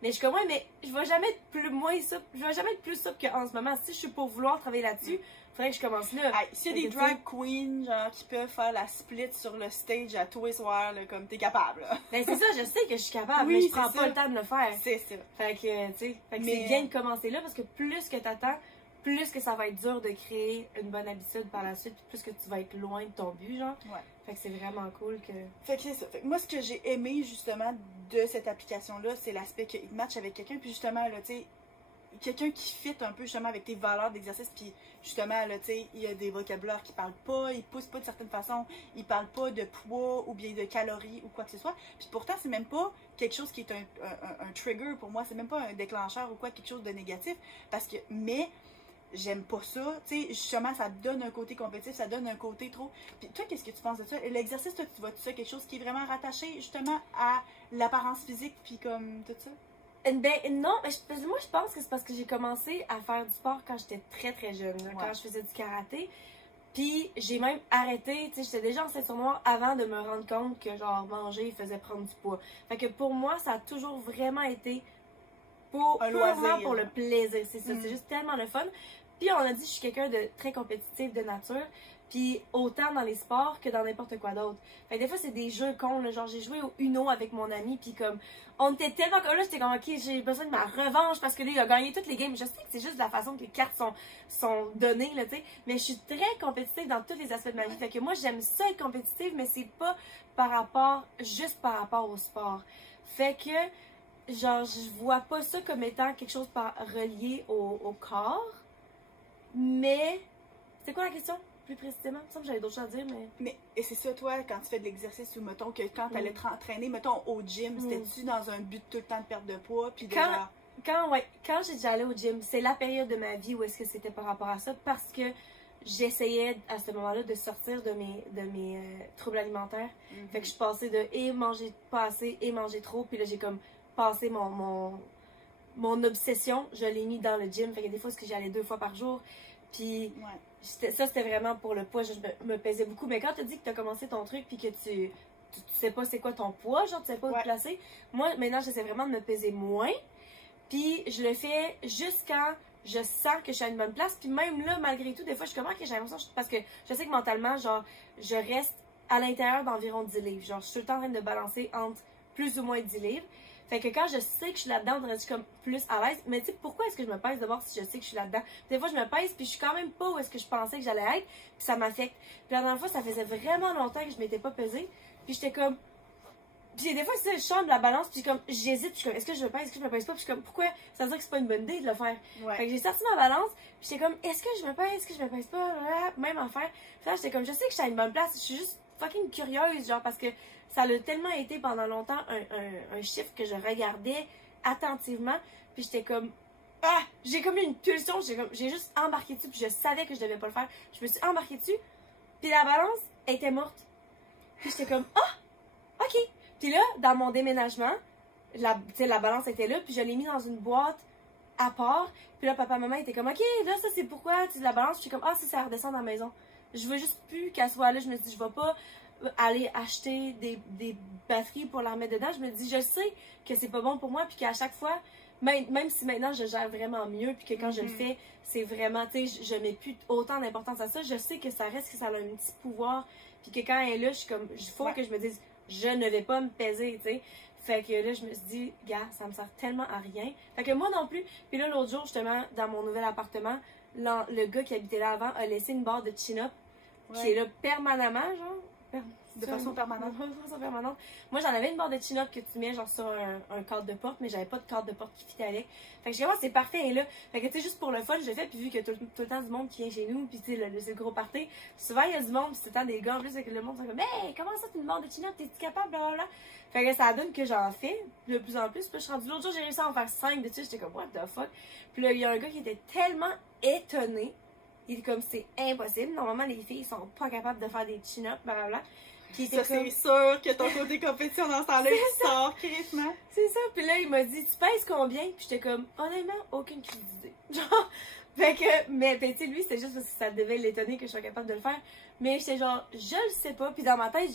Mais je suis comme, ouais, mais je vais jamais être plus moins souple. Je vais jamais être plus souple qu'en ce moment. Si je suis pour vouloir travailler là-dessus, faudrait que je commence là. Hey, s'il y a des drag queens, genre, qui peuvent faire la split sur le stage à tous les soirs, là, comme t'es capable, là. Ben c'est ça, je sais que je suis capable, Oui, mais je prends c'est pas ça. le temps de le faire. C'est ça. Fait que, tu sais, Mais- c'est bien de commencer là parce que plus que t'attends, plus que ça va être dur de créer une bonne habitude par la suite, puis plus que tu vas être loin de ton but, genre. Ouais. Fait que c'est vraiment cool que... Fait que c'est ça. Fait que moi, ce que j'ai aimé, justement, de cette application-là, c'est l'aspect qu'il te match avec quelqu'un, puis justement, là, tu sais, quelqu'un qui fit un peu, justement, avec tes valeurs d'exercice, puis justement, là, tu sais, il y a des vocabulaires qui parlent pas, ils poussent pas de certaines façons, ils parlent pas de poids ou bien de calories ou quoi que ce soit. Puis pourtant, c'est même pas quelque chose qui est un trigger pour moi, c'est même pas un déclencheur ou quoi, quelque chose de négatif, parce que, mais... J'aime pas ça, tu sais, justement, ça donne un côté compétitif, ça donne un côté trop... Puis toi, qu'est-ce que tu penses de ça? L'exercice, toi, tu vois ça quelque chose qui est vraiment rattaché, justement, à l'apparence physique, puis comme tout ça? Ben non, moi je pense que c'est parce que j'ai commencé à faire du sport quand j'étais très très jeune, là, quand je faisais du karaté. Puis j'ai même arrêté, tu sais, j'étais déjà en ceinture noire avant de me rendre compte que genre manger faisait prendre du poids. Fait que pour moi, ça a toujours vraiment été pour Un purement loisir. pour le plaisir, c'est ça, c'est juste tellement le fun. Puis on a dit, je suis quelqu'un de très compétitif de nature, puis autant dans les sports que dans n'importe quoi d'autre. Fait que des fois, c'est des jeux cons, là, genre j'ai joué au Uno avec mon ami, puis comme, on était tellement comme là, j'étais comme, ok, j'ai besoin de ma revanche, parce que là, il a gagné toutes les games. Je sais que c'est juste la façon que les cartes sont données, là, tu sais, mais je suis très compétitive dans tous les aspects de ma vie. Fait que moi, j'aime ça être compétitive, mais c'est pas juste par rapport au sport. Fait que, genre, je vois pas ça comme étant quelque chose relié au corps. Mais, c'est quoi la question, plus précisément? Il me semble que j'avais d'autres choses à dire, mais... Et c'est ça, toi, quand tu fais de l'exercice, ou mettons que quand tu allais t'entraîner, mettons au gym, c'était-tu dans un but tout le temps de perte de poids, puis de genre... Quand j'ai déjà allé au gym, c'est la période de ma vie où est-ce que c'était par rapport à ça, parce que j'essayais à ce moment-là de sortir de mes troubles alimentaires. Fait que je passais de manger pas assez et manger trop, puis là j'ai comme passé mon obsession, je l'ai mis dans le gym. Fait que des fois, j'y allais 2 fois par jour. Puis ça, c'était vraiment pour le poids. Je me pesais beaucoup. Mais quand tu dis que tu as commencé ton truc puis que tu sais pas c'est quoi ton poids, genre tu sais pas où te placer, moi, maintenant, j'essaie vraiment de me peser moins. Puis je le fais juste quand je sens que je suis à une bonne place. Puis même là, malgré tout, des fois, je suis comme, ok, j'ai l'impression... Parce que je sais que mentalement, genre, je reste à l'intérieur d'environ 10 livres. Genre, je suis tout le temps en train de balancer entre plus ou moins 10 livres. Fait que quand je sais que je suis là-dedans, on dirait que je suis comme plus à l'aise. Mais tu sais, pourquoi est-ce que je me pèse d'abord si je sais que je suis là-dedans? Des fois, je me pèse, puis je suis quand même pas où est-ce que je pensais que j'allais être, puis ça m'affecte. Puis la dernière fois, ça faisait vraiment longtemps que je m'étais pas pesée, puis j'étais comme... Puis des fois, je change la balance, puis comme j'hésite, puis je suis comme, est-ce que je me pèse, est-ce que je me pèse pas? Puis je suis comme, pourquoi? Ça veut dire que c'est pas une bonne idée de le faire. Fait que j'ai sorti ma balance, puis j'étais comme, est-ce que je me pèse, est-ce que je me pèse pas? Même affaire. Puis là, j'étais comme, je sais que je suis à une bonne place, je suis juste fucking curieuse, genre, parce que ça a tellement été pendant longtemps un chiffre que je regardais attentivement, puis j'étais comme, ah! J'ai comme eu une pulsion, j'ai juste embarqué dessus, puis je savais que je devais pas le faire. Je me suis embarquée dessus, puis la balance était morte. Puis j'étais comme, ah! Ok! Puis là, dans mon déménagement, la balance était là, puis je l'ai mis dans une boîte à part. Puis là, papa, maman étaient comme, OK, là, ça, c'est pourquoi tu la balances. Je suis comme, ah, ça redescend dans la maison. Je veux juste plus qu'elle soit là. Je me dis, je vais pas aller acheter des batteries pour la remettre dedans. Je me dis, je sais que c'est pas bon pour moi, puis qu'à chaque fois, même si maintenant je gère vraiment mieux, puis que quand je le fais, c'est vraiment, tu sais, je mets plus autant d'importance à ça. Je sais que ça reste, que ça a un petit pouvoir, puis que quand elle est là, je suis comme, il faut que je me dise, je ne vais pas me peser, tu sais. Fait que là, je me suis dit, gars, ça me sert tellement à rien. Fait que moi non plus. Puis là, l'autre jour, justement, dans mon nouvel appartement, le gars qui habitait là avant a laissé une barre de chin-up qui est là permanemment, genre. De façon permanente. De façon permanente. Moi, j'en avais une barre de chin-up que tu mets genre sur un cadre de porte, mais j'avais pas de cadre de porte qui fitait avec. Fait que je dis, c'est parfait, et là. Fait que tu sais, juste pour le fun, je l'ai fait, puis vu que tout le temps du monde qui vient chez nous, puis tu sais, c'est le gros party, souvent il y a du monde, puis c'est tout le temps des gars en plus, que le monde sont comme, hey, comment ça, tu une barre de chin-up, t'es-tu capable, blablabla. Fait que ça donne que j'en fais de plus en plus. Puis je suis rendue l'autre jour, j'ai réussi à en faire 5 de suite, j'étais comme, what the fuck. Puis là, il y a un gars qui était tellement étonné. Il est comme, c'est impossible. Normalement, les filles sont pas capables de faire des chin-ups, blablabla. Ça, c'est sûr que ton côté compétition dans ce temps-là, il sort crissement. C'est ça. Puis là, il m'a dit, tu pèses combien? Puis j'étais comme, honnêtement, aucune crise d'idée. Genre, fait que, mais tu sais, lui, c'était juste parce que ça devait l'étonner que je sois capable de le faire. Mais j'étais genre, je le sais pas. Puis dans ma tête,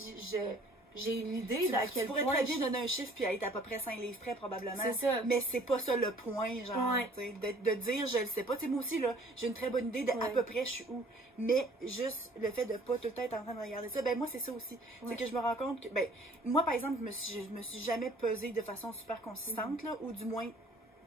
j'ai une idée d'à quel point. Tu pourrais très bien donner un chiffre puis être à peu près 5 livres près, probablement. C'est ça. Mais c'est pas ça le point, genre. Ouais. De dire, je le sais pas. Tu sais, moi aussi, là, j'ai une très bonne idée de à peu près je suis où. Mais juste le fait de pas tout le temps être en train de regarder ça, ben moi, c'est ça aussi. C'est que je me rends compte que, ben, moi, par exemple, je me suis jamais pesée de façon super consistante, là, ou du moins,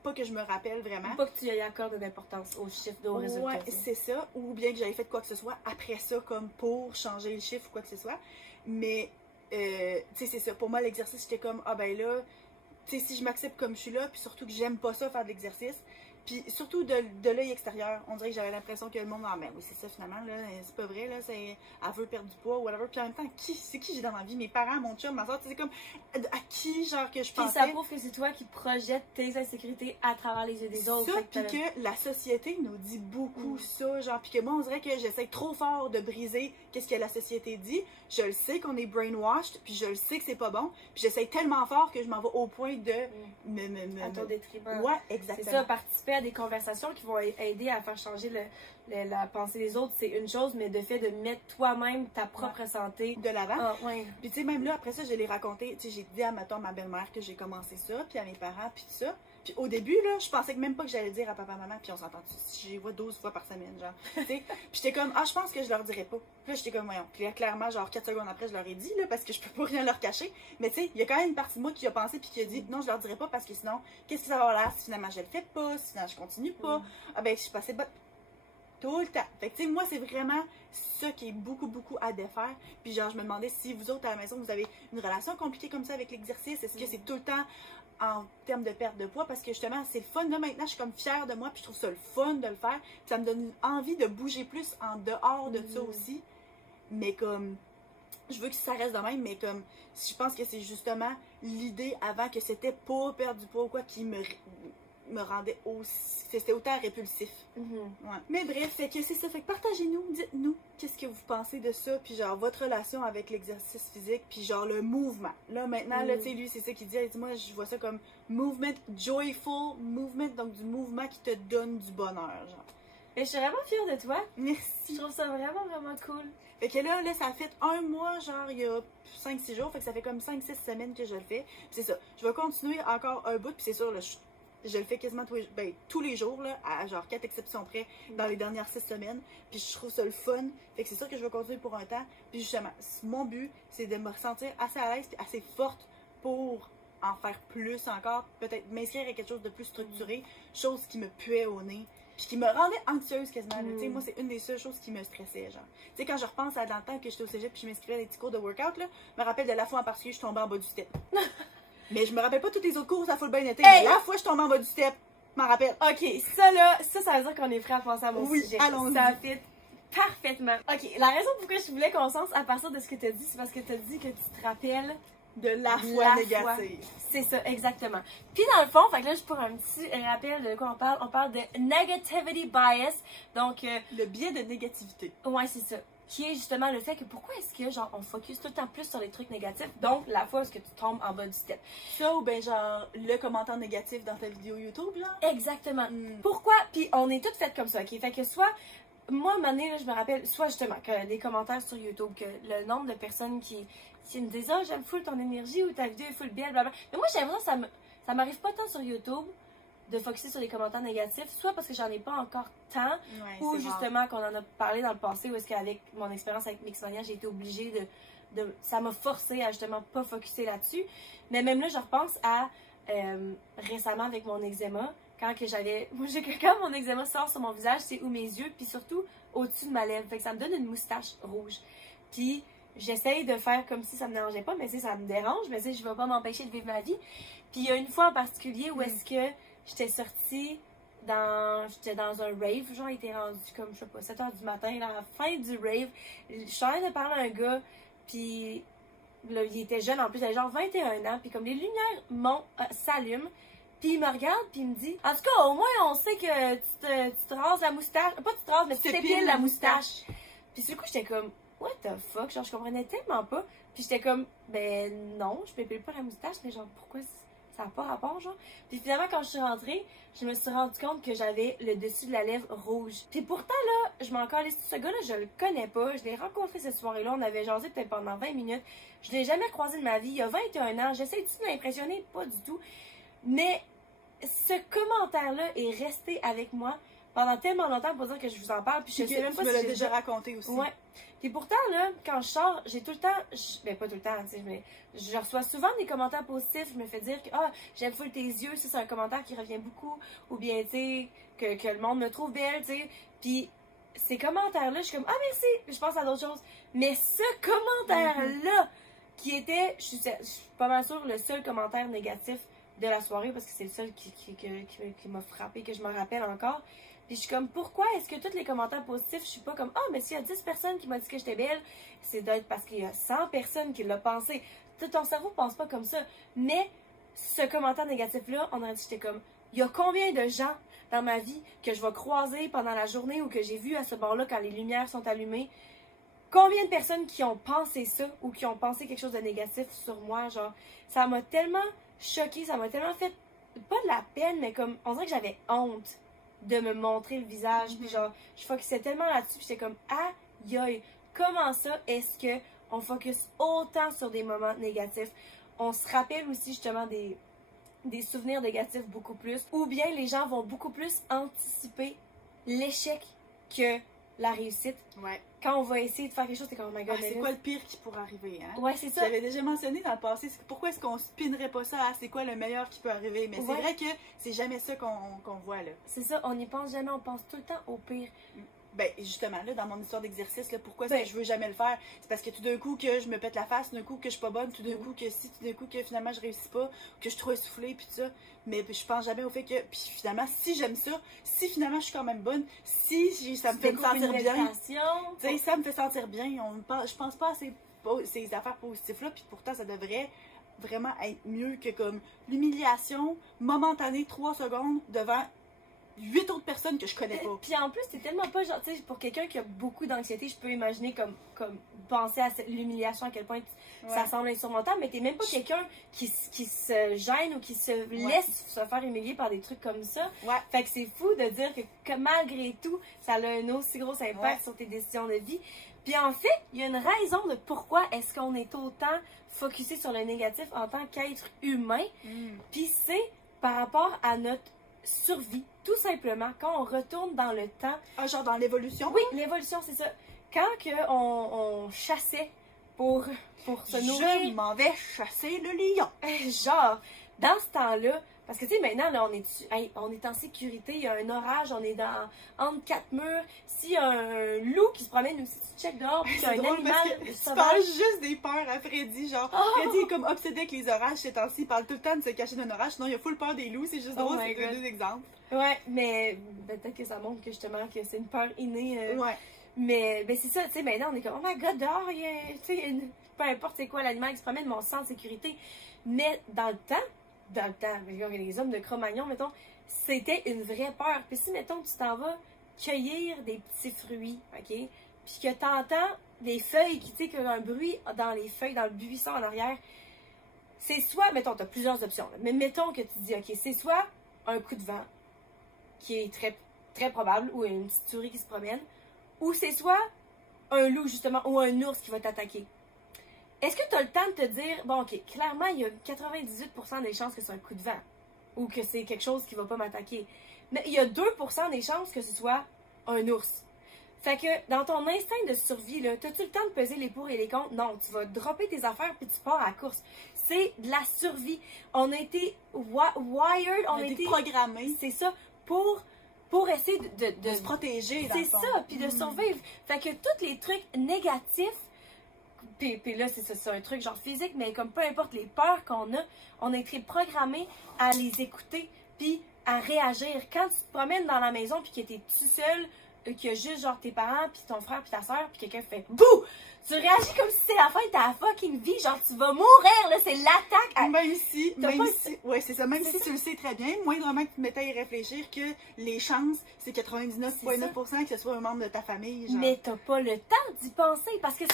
pas que je me rappelle vraiment. Pas que tu y accordes d'importance aux chiffres, aux résultats. Ouais, c'est ça. Ou bien que j'avais fait quoi que ce soit après ça, comme pour changer le chiffre ou quoi que ce soit. Mais, tu sais, c'est ça. Pour moi, l'exercice, j'étais comme, ah ben là, tu sais, si je m'accepte comme je suis là, puis surtout que j'aime pas ça, faire de l'exercice, puis surtout de l'œil extérieur, on dirait que j'avais l'impression que le monde, ah ben oui, c'est ça finalement, là, c'est pas vrai, là, elle veut perdre du poids, whatever. Puis en même temps, c'est qui j'ai dans ma vie? Mes parents, mon chum, ma soeur, c'est comme, à qui, genre, que je pensais. Puis ça prouve que c'est toi qui projettes tes insécurités à travers les yeux des autres. Ça, puis que la société nous dit beaucoup ça, genre, puis que moi, on dirait que j'essaie trop fort de briser qu'est-ce que la société dit. Je le sais qu'on est brainwashed, puis je le sais que c'est pas bon, puis j'essaie tellement fort que je m'en vais au point de à ton détriment. Ouais, exactement. C'est ça, participer à des conversations qui vont aider à faire changer la pensée des autres, c'est une chose, mais de fait de mettre toi-même ta propre santé de l'avant. Ah, ouais. Puis tu sais, même là, après ça, je l'ai raconté, tu sais, j'ai dit à ma belle-mère que j'ai commencé ça, puis à mes parents, puis tout ça. Puis au début, là, je pensais que même pas que j'allais dire à papa, maman, puis on s'entend, je les vois 12 fois par semaine, genre. Tu sais, puis j'étais comme, ah, je pense que je leur dirais pas. Puis là, j'étais comme, voyons. Puis là, clairement, genre 4 secondes après, je leur ai dit, là, parce que je peux pas rien leur cacher. Mais tu sais, il y a quand même une partie de moi qui a pensé, puis qui a dit, non, je leur dirais pas, parce que sinon, qu'est-ce que ça va avoir l'air si finalement je le fais pas, si finalement je continue pas. Ah ben, je suis passée tout le temps. Fait que tu sais, moi, c'est vraiment ça qui est beaucoup, beaucoup à défaire. Puis genre, je me demandais si vous autres à la maison, vous avez une relation compliquée comme ça avec l'exercice. Est-ce que c'est tout le temps en termes de perte de poids? Parce que justement, c'est le fun. Là, maintenant, je suis comme fière de moi, puis je trouve ça le fun de le faire. Puis ça me donne envie de bouger plus en dehors de ça aussi. Mais comme, je veux que ça reste de même, mais comme, je pense que c'est justement l'idée avant que c'était pas perdre du poids ou quoi qui me rendait aussi, c'était autant répulsif. Ouais. Mais bref, fait que c'est ça. Fait que partagez-nous, dites-nous qu'est-ce que vous pensez de ça, puis genre votre relation avec l'exercice physique, puis genre le mouvement. Là maintenant, là tu sais, lui c'est ça qu'il dit, moi je vois ça comme movement, joyful movement, donc du mouvement qui te donne du bonheur, genre. Et je suis vraiment fière de toi. Merci. Je trouve ça vraiment, vraiment cool. Fait que là, ça a fait un mois, genre, il y a 5-6 jours, fait que ça fait comme 5-6 semaines que je le fais. Puis c'est ça, je vais continuer encore un bout, puis c'est sûr, là, je le fais quasiment tous les jours, là, à genre 4 exceptions près, dans les dernières 6 semaines. Puis je trouve ça le fun. Fait que c'est sûr que je vais continuer pour un temps. Puis justement, mon but, c'est de me ressentir assez à l'aise et assez forte pour en faire plus encore. Peut-être m'inscrire à quelque chose de plus structuré, chose qui me puait au nez. Puis qui me rendait anxieuse quasiment. Tu sais, moi, c'est une des seules choses qui me stressait, genre. Tu sais, quand je repense à dans le temps que j'étais au cégep puis je m'inscrivais à des petits cours de workout, là, je me rappelle de la fois en particulier, je tombais en bas du step. Mais je me rappelle pas tous les autres cours, ça full bien été. Hey! Mais la fois, je tombe en bas du step, je m'en rappelle. Ok, ça là, ça veut dire qu'on est prêt à penser à mon sujet. Allons-y. Ça fit parfaitement. Ok, la raison pourquoi je voulais qu'on sens à partir de ce que tu as dit, c'est parce que tu as dit que tu te rappelles de la foi négative. C'est ça, exactement. Puis dans le fond, fait que là, juste pour un petit rappel de quoi on parle de negativity bias. Donc, le biais de négativité. Ouais, c'est ça. qui est justement le fait que pourquoi est-ce que, genre, on focus tout le temps plus sur les trucs négatifs, donc la fois où est-ce que tu tombes en bas du step. Ça, ou ben genre, le commentaire négatif dans ta vidéo YouTube, là. Exactement. Pourquoi? Puis on est toutes faites comme ça, ok? Fait que soit, moi, à un moment donné, là, je me rappelle, soit justement, que des commentaires sur YouTube, que le nombre de personnes qui me disent « Ah, j'aime full ton énergie » ou « Ta vidéo est full belle », blablabla. Mais moi, j'ai l'impression que ça m'arrive pas tant sur YouTube de focuser sur les commentaires négatifs, soit parce que j'en ai pas encore tant, ou justement qu'on en a parlé dans le passé, ou est-ce qu'avec mon expérience avec Mixmania, j'ai été obligée ça m'a forcé à justement pas focuser là-dessus. Mais même là, je repense à récemment avec mon eczéma, quand mon eczéma sort sur mon visage, c'est où mes yeux, puis surtout au-dessus de ma lèvre. Fait que ça me donne une moustache rouge. Puis j'essaye de faire comme si ça me dérangeait pas, mais ça me dérange, mais je vais pas m'empêcher de vivre ma vie. Puis il y a une fois en particulier où est-ce que j'étais sortie j'étais dans un rave, genre il était rendu comme, je sais pas, 7h du matin, à la fin du rave, je suis en train de parler à un gars, puis là, il était jeune en plus, il avait genre 21 ans, puis comme les lumières s'allument, puis il me regarde, puis il me dit, en tout cas, au moins on sait que tu te rases la moustache, pas tu te rases, mais tu t'épiles la moustache. Puis du coup, j'étais comme, what the fuck, genre je comprenais tellement pas, puis j'étais comme, ben non, je m'épile pas la moustache, mais genre pourquoi ça n'a pas rapport, genre. Puis finalement, quand je suis rentrée, je me suis rendu compte que j'avais le dessus de la lèvre rouge. Puis pourtant, là, je m'en calais. Ce gars-là, je le connais pas. Je l'ai rencontré cette soirée-là. On avait jasé peut-être pendant 20 minutes. Je l'ai jamais croisé de ma vie. Il a 21 ans. J'essaie de l'impressionner, pas du tout. Mais ce commentaire-là est resté avec moi pendant tellement longtemps pour dire que je vous en parle. Puis je sais même pas si tu me l'as déjà raconté aussi. Ouais. Puis pourtant, là, quand je sors, j'ai tout le temps, ben pas tout le temps, tu sais, mais je reçois souvent des commentaires positifs. Je me fais dire que, ah, j'aime full tes yeux, ça c'est un commentaire qui revient beaucoup. Ou bien, tu sais, que le monde me trouve belle, tu sais. Puis ces commentaires-là, je suis comme, ah merci, je pense à d'autres choses. Mais ce commentaire-là, qui était, je suis pas mal sûre, le seul commentaire négatif de la soirée, parce que c'est le seul qui m'a frappé, que je me rappelle encore. Puis je suis comme, pourquoi est-ce que tous les commentaires positifs, je suis pas comme, mais s'il y a 10 personnes qui m'ont dit que j'étais belle, c'est d'être parce qu'il y a 100 personnes qui l'ont pensé. Tout ton cerveau pense pas comme ça. Mais ce commentaire négatif-là, on a dit, j'étais comme, il y a combien de gens dans ma vie que je vais croiser pendant la journée ou que j'ai vu à ce bord-là quand les lumières sont allumées? Combien de personnes qui ont pensé ça ou qui ont pensé quelque chose de négatif sur moi? Genre, ça m'a tellement choquée, ça m'a tellement fait, pas de la peine, mais comme, on dirait que j'avais honte de me montrer le visage, puis genre, je focusais tellement là-dessus, puis j'étais comme, aïe aïe, comment ça est-ce que on focus autant sur des moments négatifs? On se rappelle aussi justement des souvenirs négatifs beaucoup plus, ou bien les gens vont beaucoup plus anticiper l'échec que la réussite. Ouais. Quand on va essayer de faire quelque chose, c'est comme, oh my god, c'est quoi le pire qui pourrait arriver, hein? Ouais, c'est ça. J'avais déjà mentionné dans le passé, pourquoi est-ce qu'on spinerait pas ça à c'est quoi le meilleur qui peut arriver? Mais c'est vrai que c'est jamais ça qu'on voit, là. C'est ça, on n'y pense jamais, on pense tout le temps au pire. Ben, justement, là, dans mon histoire d'exercice, là, pourquoi est-ce que je veux jamais le faire? C'est parce que tout d'un coup que je me pète la face, tout d'un coup que je suis pas bonne, tout d'un coup que si, tout d'un coup que finalement je réussis pas, que je suis trop essoufflée, puis tout ça. Mais je pense jamais au fait que, puis finalement, si j'aime ça, si finalement je suis quand même bonne, si ça me fait me sentir bien, tu sais, ça me fait sentir bien, je pense pas à ces affaires positives-là, puis pourtant ça devrait vraiment être mieux que comme l'humiliation momentanée 3 secondes devant 8 autres personnes que je connais pas. Puis en plus, c'est tellement pas genre, tu sais, pour quelqu'un qui a beaucoup d'anxiété, je peux imaginer comme penser à l'humiliation, à quel point ça semble insurmontable, mais t'es même pas quelqu'un qui se gêne ou qui se laisse se faire humilier par des trucs comme ça. Fait que c'est fou de dire que malgré tout, ça a un aussi gros impact sur tes décisions de vie. Puis en fait, il y a une raison de pourquoi est-ce qu'on est autant focusé sur le négatif en tant qu'être humain. Puis c'est par rapport à notre survie, tout simplement, quand on retourne dans le temps. Ah, genre dans l'évolution? Oui, l'évolution, c'est ça. Quand on chassait pour se nourrir. Je m'en vais chasser le lion. Genre, dans ce temps-là, parce que tu sais, maintenant, là, on est en sécurité, il y a un orage, on est entre 4 murs. S'il y a un loup qui se promène aussi, tu checkes dehors, puis il y a un animal tu parles juste des peurs à Freddy, genre, Freddy est comme obsédé avec les orages ces temps-ci, il parle tout le temps de se cacher d'un orage, sinon il a full peur des loups, c'est juste drôle, c'est deux exemples. Ouais, mais peut-être que ça montre que justement que c'est une peur innée. Mais ben c'est ça, tu sais, maintenant on est comme, oh my god, dehors, tu sais, peu importe c'est quoi l'animal qui se promène, mais on se sent en sécurité. Mais dans le temps, les hommes de Cro-Magnon, mettons, c'était une vraie peur. Puis si, mettons, tu t'en vas cueillir des petits fruits, ok? puis que t'entends des feuilles qui, tu sais, qu'il y a un bruit dans les feuilles, dans le buisson en arrière, c'est soit, mettons, t'as plusieurs options, là, mais mettons que tu dis, ok, c'est soit un coup de vent, qui est très, très probable, ou une petite souris qui se promène, ou c'est soit un loup, justement, ou un ours qui va t'attaquer. Est-ce que tu as le temps de te dire, bon, ok, clairement, il y a 98% des chances que c'est un coup de vent, ou que c'est quelque chose qui va pas m'attaquer. Mais il y a 2% des chances que ce soit un ours. Fait que dans ton instinct de survie, là, t'as-tu le temps de peser les pour et les contre? Non, tu vas dropper tes affaires puis tu pars à la course. C'est de la survie. On a été wired, on a été programmés. C'est ça, pour essayer de se protéger. C'est ça, puis de survivre. Fait que tous les trucs négatifs, puis là, c'est un truc genre physique, mais comme peu importe les peurs qu'on a, on a été programmés à les écouter, puis à réagir. Quand tu te promènes dans la maison, puis que t'es tout seul, qu'il y a juste genre tes parents, puis ton frère, puis ta soeur, puis quelqu'un fait « Bouh! » Tu réagis comme si c'est la fin de ta fucking vie, genre tu vas mourir, là, c'est l'attaque. Même si, ouais, c'est ça, même si tu le sais très bien, moindrement que tu te mettais à y réfléchir que les chances, c'est 99,9% que ce soit un membre de ta famille, genre. Mais t'as pas le temps d'y penser, parce que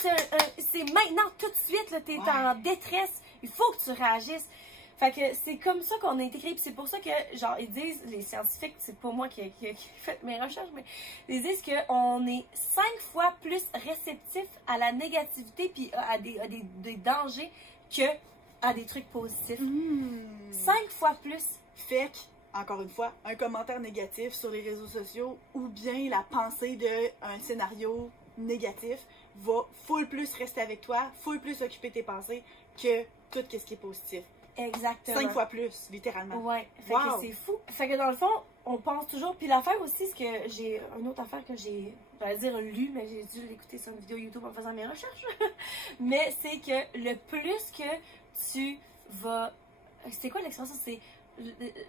c'est maintenant, tout de suite, là, t'es en détresse, il faut que tu réagisses. Fait que c'est comme ça qu'on a été créé, puis c'est pour ça que, genre, ils disent, les scientifiques, c'est pas moi qui ai fait mes recherches, mais ils disent qu'on est 5 fois plus réceptif à la négativité puis à des dangers que à des trucs positifs. 5 fois plus. Fait que, encore une fois, un commentaire négatif sur les réseaux sociaux ou bien la pensée d'un scénario négatif va full plus rester avec toi, full plus occuper tes pensées que tout ce qui est positif. Exactement. 5 fois plus, littéralement. Ouais. Fait que c'est fou. Fait que dans le fond, on pense toujours. Puis l'affaire aussi, c'est que j'ai une autre affaire que j'allais dire lu, mais j'ai dû l'écouter sur une vidéo YouTube en faisant mes recherches. Mais c'est que le plus que tu vas. C'est quoi l'expression? C'est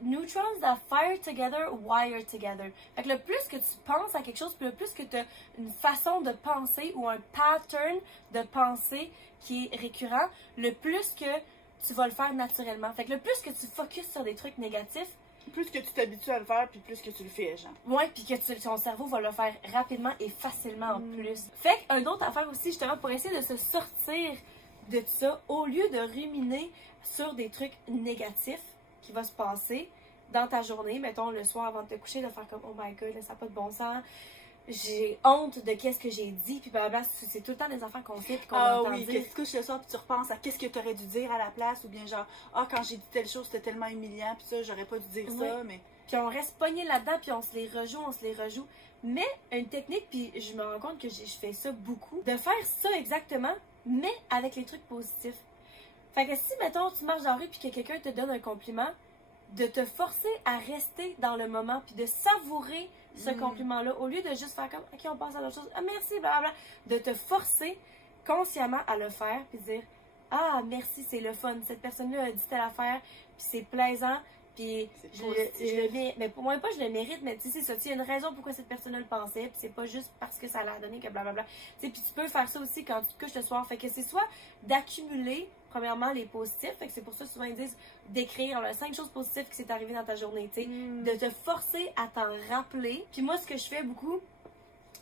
neutrons that fire together, wire together. Fait que le plus que tu penses à quelque chose, puis le plus que tu as une façon de penser ou un pattern de pensée qui est récurrent, le plus que tu vas le faire naturellement. Fait que le plus que tu focuses sur des trucs négatifs, plus que tu t'habitues à le faire, puis plus que tu le fais, genre. Ouais, puis que ton cerveau va le faire rapidement et facilement en plus. Fait qu'une autre affaire aussi, justement, pour essayer de se sortir de ça, au lieu de ruminer sur des trucs négatifs qui vont se passer dans ta journée, mettons le soir avant de te coucher, de faire comme « Oh my God, ça n'a pas de bon sens ». J'ai honte de qu'est-ce que j'ai dit, puis blablabla, c'est tout le temps des affaires qu'on fait puis qu'on entend dire. Que tu te couches le soir puis tu repenses à qu'est-ce que tu aurais dû dire à la place, ou bien genre, quand j'ai dit telle chose, c'était tellement humiliant, puis ça, j'aurais pas dû dire ça, mais... Puis on reste pogné là-dedans, puis on se les rejoue. Mais une technique, puis je me rends compte que je fais ça beaucoup, de faire ça exactement, mais avec les trucs positifs. Fait que si, mettons, tu marches dans la rue puis que quelqu'un te donne un compliment, de te forcer à rester dans le moment puis de savourer ce compliment-là au lieu de juste faire comme « Ok, on passe à l'autre chose. Ah, merci, blablabla. » De te forcer consciemment à le faire puis de dire « Ah, merci, c'est le fun. Cette personne-là a dit telle affaire puis c'est plaisant. » Puis mais pour moi, pas je le mérite, mais tu sais, c'est ça. Il y a une raison pourquoi cette personne-là le pensait, puis c'est pas juste parce que ça l'a donné que blablabla. Tu sais, puis tu peux faire ça aussi quand tu te couches le soir. Fait que c'est soit d'accumuler, premièrement, les positifs. Fait que c'est pour ça souvent ils disent d'écrire 5 choses positives qui s'est arrivé dans ta journée, tu sais. De te forcer à t'en rappeler. Puis moi, ce que je fais beaucoup,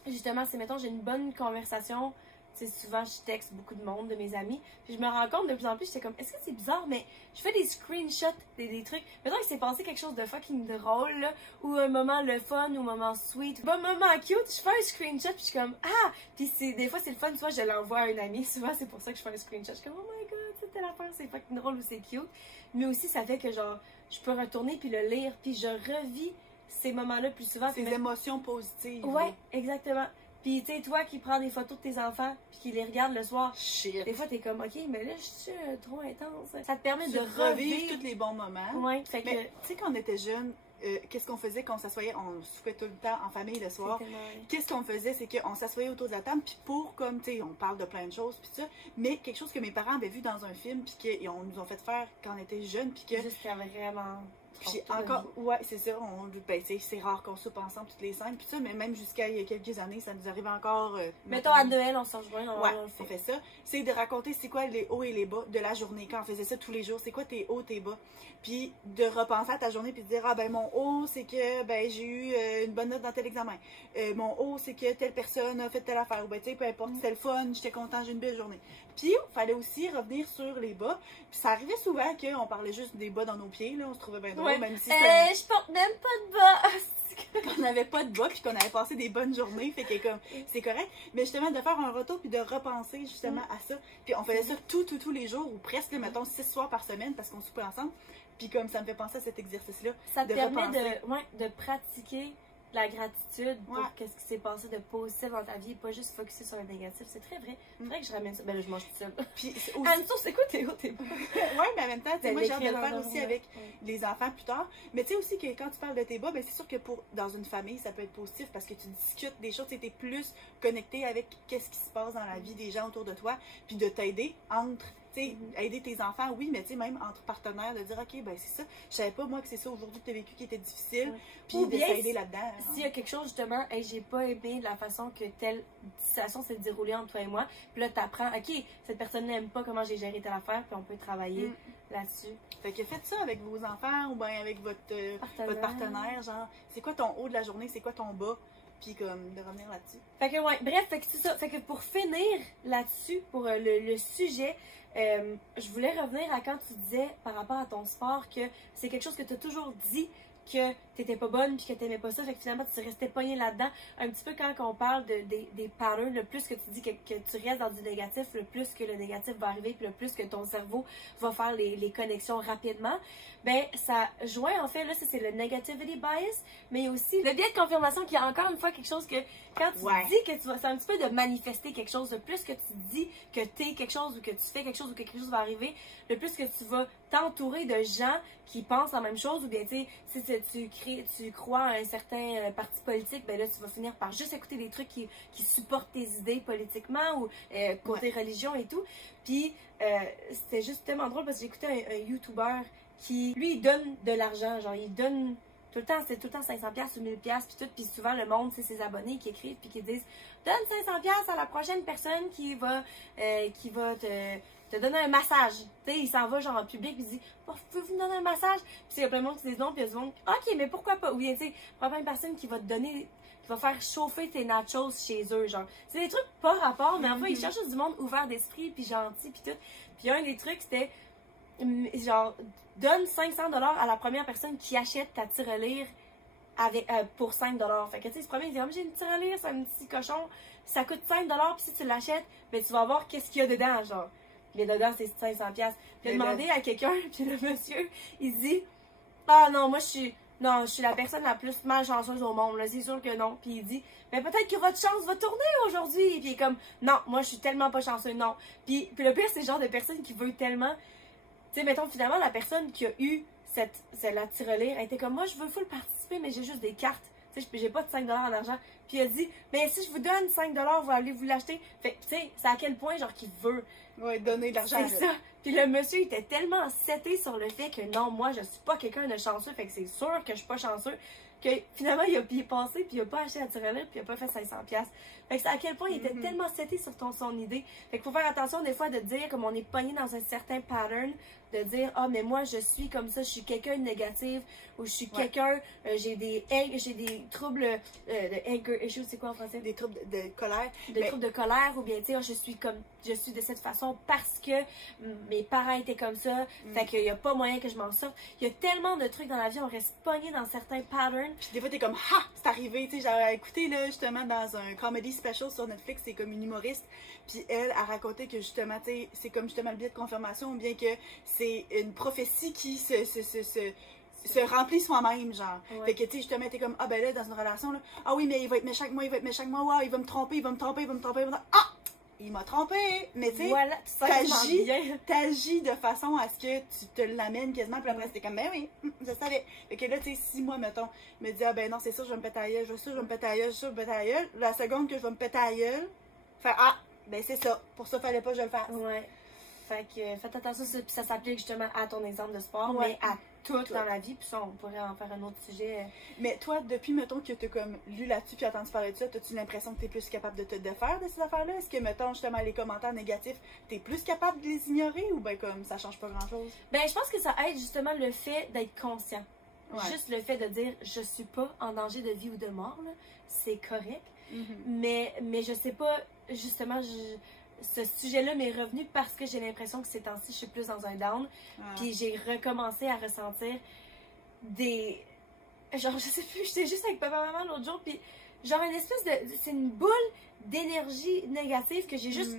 justement, c'est, mettons, j'ai une bonne conversation. Tu sais, souvent, je texte beaucoup de monde, de mes amis. Puis je me rends compte de plus en plus, j'étais comme, est-ce que c'est bizarre, mais je fais des screenshots, des trucs. Mettons qu'il s'est passé quelque chose de fucking drôle, là, ou un moment le fun, ou un moment sweet, ou un moment cute. Je fais un screenshot, puis je suis comme, ah! Puis des fois, c'est le fun, soit je l'envoie à un ami. Souvent, c'est pour ça que je fais un screenshot. Je suis comme, oh my god, c'est telle affaire, c'est fucking drôle ou c'est cute. Mais aussi, ça fait que, genre, je peux retourner puis le lire, puis je revis ces moments-là plus souvent. Ces émotions positives. Ouais, exactement. Puis, tu sais, toi qui prends des photos de tes enfants, puis qui les regardes le soir, des fois, t'es comme, OK, mais là, je suis trop intense. Ça te permet de revivre tous les bons moments. Ouais, fait que... Tu sais, quand on était jeunes, qu'est-ce qu'on faisait quand on s'assoyait? On soupait tout le temps en famille le soir. Qu'est-ce qu'on faisait? C'est qu'on s'assoyait autour de la table, puis comme, tu sais, on parle de plein de choses, puis ça, mais quelque chose que mes parents avaient vu dans un film, puis qu'ils nous ont fait faire quand on était jeunes, puis que... Jusqu'à vraiment... Puis encore, ouais, c'est ça, ben, c'est rare qu'on soupe ensemble toutes les 5, puis ça, mais même jusqu'à il y a quelques années, ça nous arrive encore. Mettons à Noël, on s'en rejoint, on fait ça. C'est de raconter c'est quoi les hauts et les bas de la journée. Quand on faisait ça tous les jours, c'est quoi tes hauts, tes bas. Puis de repenser à ta journée, puis de dire, ah ben mon haut, c'est que ben j'ai eu une bonne note dans tel examen. Mon haut, c'est que telle personne a fait telle affaire. Ou ben tu sais, peu importe, c'était le fun, j'étais content, j'ai une belle journée. Puis il fallait aussi revenir sur les bas. Puis ça arrivait souvent qu'on parlait juste des bas dans nos pieds, là, on se trouvait bien drôle, même si je porte même pas de bas! qu'on n'avait pas de bas puis qu'on avait passé des bonnes journées, fait que comme c'est correct, mais justement de faire un retour puis de repenser justement à ça, puis on faisait ça tous les jours ou presque, mettons 6 soirs par semaine parce qu'on soupait ensemble, puis comme ça me fait penser à cet exercice-là, ça te permet de pratiquer la gratitude pour qu'est-ce qui s'est passé de positif dans ta vie et pas juste focusser sur le négatif. C'est très vrai. C'est vrai que je ramène ça. Ben là, je mange tout seul. Puis Anne-Source, c'est quoi tes hauts, tes bas? Oui, mais en même temps, moi j'ai hâte de le faire aussi avec les enfants plus tard. Mais tu sais aussi que quand tu parles de tes bas, ben c'est sûr que dans une famille, ça peut être positif parce que tu discutes des choses, tu es plus connecté avec qu'est-ce qui se passe dans la vie des gens autour de toi, puis de t'aider entre aider tes enfants, oui, mais même entre partenaires, de dire, OK, ben c'est ça, je savais pas, moi, que c'est ça aujourd'hui que tu as vécu qui était difficile, puis de s'aider là-dedans. S'il y a quelque chose, justement, j'ai pas aimé la façon que telle situation s'est déroulée entre toi et moi, puis là, tu apprends, OK, cette personne n'aime pas comment j'ai géré telle affaire, puis on peut travailler là-dessus. Fait que faites ça avec vos enfants ou bien avec votre partenaire, genre, c'est quoi ton haut de la journée, c'est quoi ton bas? Puis comme de revenir là-dessus. Fait que bref, fait que c'est ça. Fait que pour finir là-dessus, pour le sujet, je voulais revenir à quand tu disais par rapport à ton sport que c'est quelque chose que tu as toujours dit que t'étais pas bonne puis que t'aimais pas ça, fait que finalement tu restais pogné là-dedans. Un petit peu quand on parle des patterns, le plus que tu dis que tu restes dans du négatif, le plus que le négatif va arriver puis le plus que ton cerveau va faire les connexions rapidement, ben ça joint en fait, là ça c'est le negativity bias, mais il y a aussi le biais de confirmation qui est encore une fois quelque chose que quand tu dis que tu vas, c'est un petit peu de manifester quelque chose, le plus que tu dis que t'es quelque chose ou que tu fais quelque chose ou que quelque chose va arriver, le plus que tu vas t'entourer de gens qui pensent la même chose, ou bien tu sais, si tu crois à un certain parti politique, ben là tu vas finir par juste écouter des trucs qui supportent tes idées politiquement ou côté religion et tout. Puis c'était juste tellement drôle parce que j'écoutais un YouTuber qui, lui, il donne de l'argent, genre il donne tout le temps, c'est tout le temps 500$ ou 1000$ puis tout, puis souvent le monde, c'est ses abonnés qui écrivent puis qui disent donne 500$ à la prochaine personne qui va te donner un massage. Tu sais, il s'en va genre en public, puis il dit pouvez-vous me donner un massage? Puis il y a plein de monde qui dit non, puis il y a du monde OK, mais pourquoi pas? Ou bien, tu sais, probablement une personne qui va te donner, qui va faire chauffer tes nachos chez eux, genre. C'est des trucs pas rapport, mais en fait, ils cherchent du monde ouvert d'esprit, puis gentil, puis tout. Puis un des trucs, c'était genre, donne 500$ à la première personne qui achète ta tirelire pour 5$. Fait que tu sais, ce premier, il dit j'ai une tirelire, c'est un petit cochon, ça coûte 5$, puis si tu l'achètes, ben tu vas voir qu'est-ce qu'il y a dedans, genre. Mais dedans, c'est 500$. Puis il a demandé à quelqu'un, puis le monsieur, il dit ah non, moi je suis la personne la plus malchanceuse au monde, là, c'est sûr que non. Puis il dit mais peut-être que votre chance va tourner aujourd'hui. Puis il est comme non, moi je suis tellement pas chanceux, non. Puis le pire, c'est le genre de personne qui veut tellement. Tu sais, mettons, finalement, la personne qui a eu la tirelire, elle était comme, moi, je veux full participer, mais j'ai juste des cartes. Tu sais, j'ai pas de 5$ en argent. Puis il a dit, mais si je vous donne 5$, vous allez vous l'acheter. Fait tu sais, c'est à quel point, genre, qu'il veut. Ouais, donner de l'argent. C'est ça. Puis le monsieur, il était tellement seté sur le fait que non, moi, je suis pas quelqu'un de chanceux, fait que c'est sûr que je suis pas chanceux. Que finalement, il est passé, puis il a pas acheté la tirelire, puis il a pas fait 500$. Fait que c'est à quel point il était tellement seté sur son idée. Fait qu'il faut faire attention des fois de dire, comme on est pogné dans un certain pattern, de dire ah mais moi je suis comme ça, je suis quelqu'un de négatif, ou je suis quelqu'un, j'ai des troubles de anger issues, c'est quoi en français? Des troubles de colère. Troubles de colère, ou bien tu sais, je suis de cette façon parce que mes parents étaient comme ça, fait qu'il y a pas moyen que je m'en sorte. Il y a tellement de trucs dans la vie, on reste pogné dans certains patterns. Puis des fois t'es comme ha, c'est arrivé, tu sais, j'avais écouté là justement dans un comedy special sur Netflix, c'est comme une humoriste. Puis elle a raconté que justement, tu sais, c'est comme justement le biais de confirmation, ou bien que c'est une prophétie qui se remplit soi-même, genre. Ouais. Fait que, tu sais, justement, t'es comme, ah ben là, dans une relation, là, ah oui, mais il va être méchant avec moi, wow, il va me tromper, ah! Il m'a trompé! Mais tu sais, voilà, t'agis de façon à ce que tu te l'amènes quasiment, puis après, c'était comme, ben oui, je savais. Fait que là, tu sais, si moi, mettons, me dis, ah ben non, c'est sûr, je vais me péter la gueule, je vais me péter la gueule, la seconde que je vais me péter la gueule, ah! Ben c'est ça. Pour ça, fallait pas que je le fasse. Ouais. Fait que faites attention, puis ça s'applique justement à ton exemple de sport, mais à tout dans la vie, puis ça, on pourrait en faire un autre sujet. Mais toi, depuis, mettons, que t'as comme lu là-dessus puis entendu parler de ça, t'as-tu l'impression que t'es plus capable de te défaire de ces affaires-là? Est-ce que, mettons, justement, les commentaires négatifs, t'es plus capable de les ignorer ou ben comme ça change pas grand-chose? Ben, je pense que ça aide justement le fait d'être conscient. Ouais. Juste le fait de dire, je suis pas en danger de vie ou de mort, là, c'est correct. Mais je sais pas, justement, ce sujet-là m'est revenu parce que j'ai l'impression que ces temps-ci, je suis plus dans un down. Puis j'ai recommencé à ressentir des... Genre, je sais plus, j'étais juste avec papa-maman l'autre jour, puis genre une espèce de... C'est une boule d'énergie négative que j'ai juste...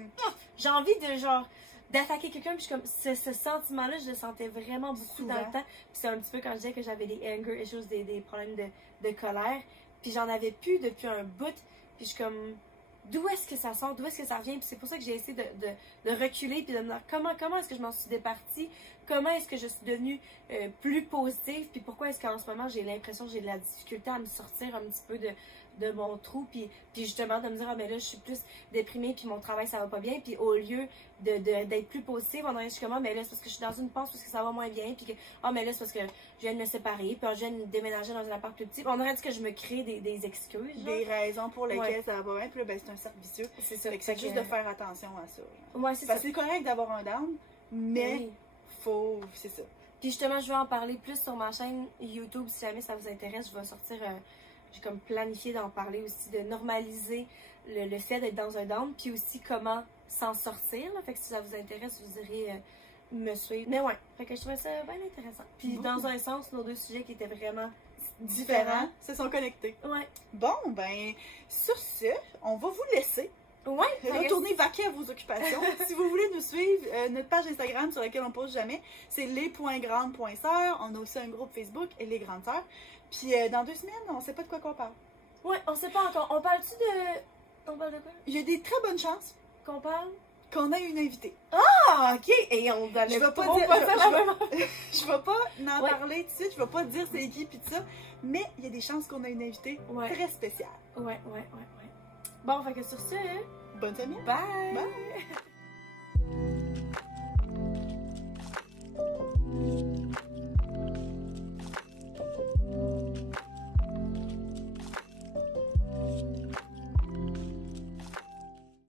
J'ai envie de, genre, d'attaquer quelqu'un, puis comme, ce sentiment-là, je le sentais vraiment beaucoup dans le temps. Puis c'est un petit peu quand je disais que j'avais des anger issues, des problèmes de colère. Puis j'en avais plus depuis un bout. Puis je suis comme, d'où est-ce que ça sort, d'où est-ce que ça revient? Puis c'est pour ça que j'ai essayé de reculer, puis de me dire comment est-ce que je m'en suis départie? Comment est-ce que je suis devenue plus positive? Puis pourquoi est-ce qu'en ce moment, j'ai l'impression que j'ai de la difficulté à me sortir un petit peu de mon trou, puis justement de me dire, ah mais là, je suis plus déprimée, puis mon travail, ça va pas bien, puis au lieu d'être plus positive, on aurait dit comment, mais là, c'est parce que je suis dans une passe parce que ça va moins bien, puis que, ah mais là, c'est parce que je viens de me séparer, puis je viens de déménager dans un appart plus petit, on aurait dit que je me crée des excuses. Genre. Des raisons pour lesquelles ça va pas bien, puis là, ben, c'est un cercle vicieux. C'est ça. C'est juste de faire attention à ça. Ouais, c'est ça. Parce que c'est correct d'avoir un down, mais faut... C'est ça. Puis justement, je vais en parler plus sur ma chaîne YouTube, si jamais ça vous intéresse, je vais sortir... J'ai comme planifié d'en parler aussi, de normaliser le fait d'être dans un down, puis aussi comment s'en sortir. Là. Fait que si ça vous intéresse, vous irez me suivre. Mais ouais, fait que je trouvais ça bien intéressant. Puis dans un sens, nos deux sujets qui étaient vraiment différents se sont connectés. Ouais. Bon, ben, sur ce, on va vous laisser. Ouais. Retournez vaquer à vos occupations. Si vous voulez nous suivre, notre page Instagram sur laquelle on pose jamais, c'est les.grandes.sœurs. On a aussi un groupe Facebook, et les grandes sœurs. Puis dans 2 semaines, on sait pas de quoi qu'on parle. Ouais, on sait pas encore. On parle-tu de... On parle de quoi? J'ai des très bonnes chances qu'on parle? Qu'on ait une invitée. Ah, ok! Et on va je vais pas dire, je vais pas en parler tout de suite, je vais pas dire c'est qui pis tout ça, mais il y a des chances qu'on ait une invitée très spéciale. Ouais. Bon, fait que sur ce... Bonne semaine! Bye! Bye!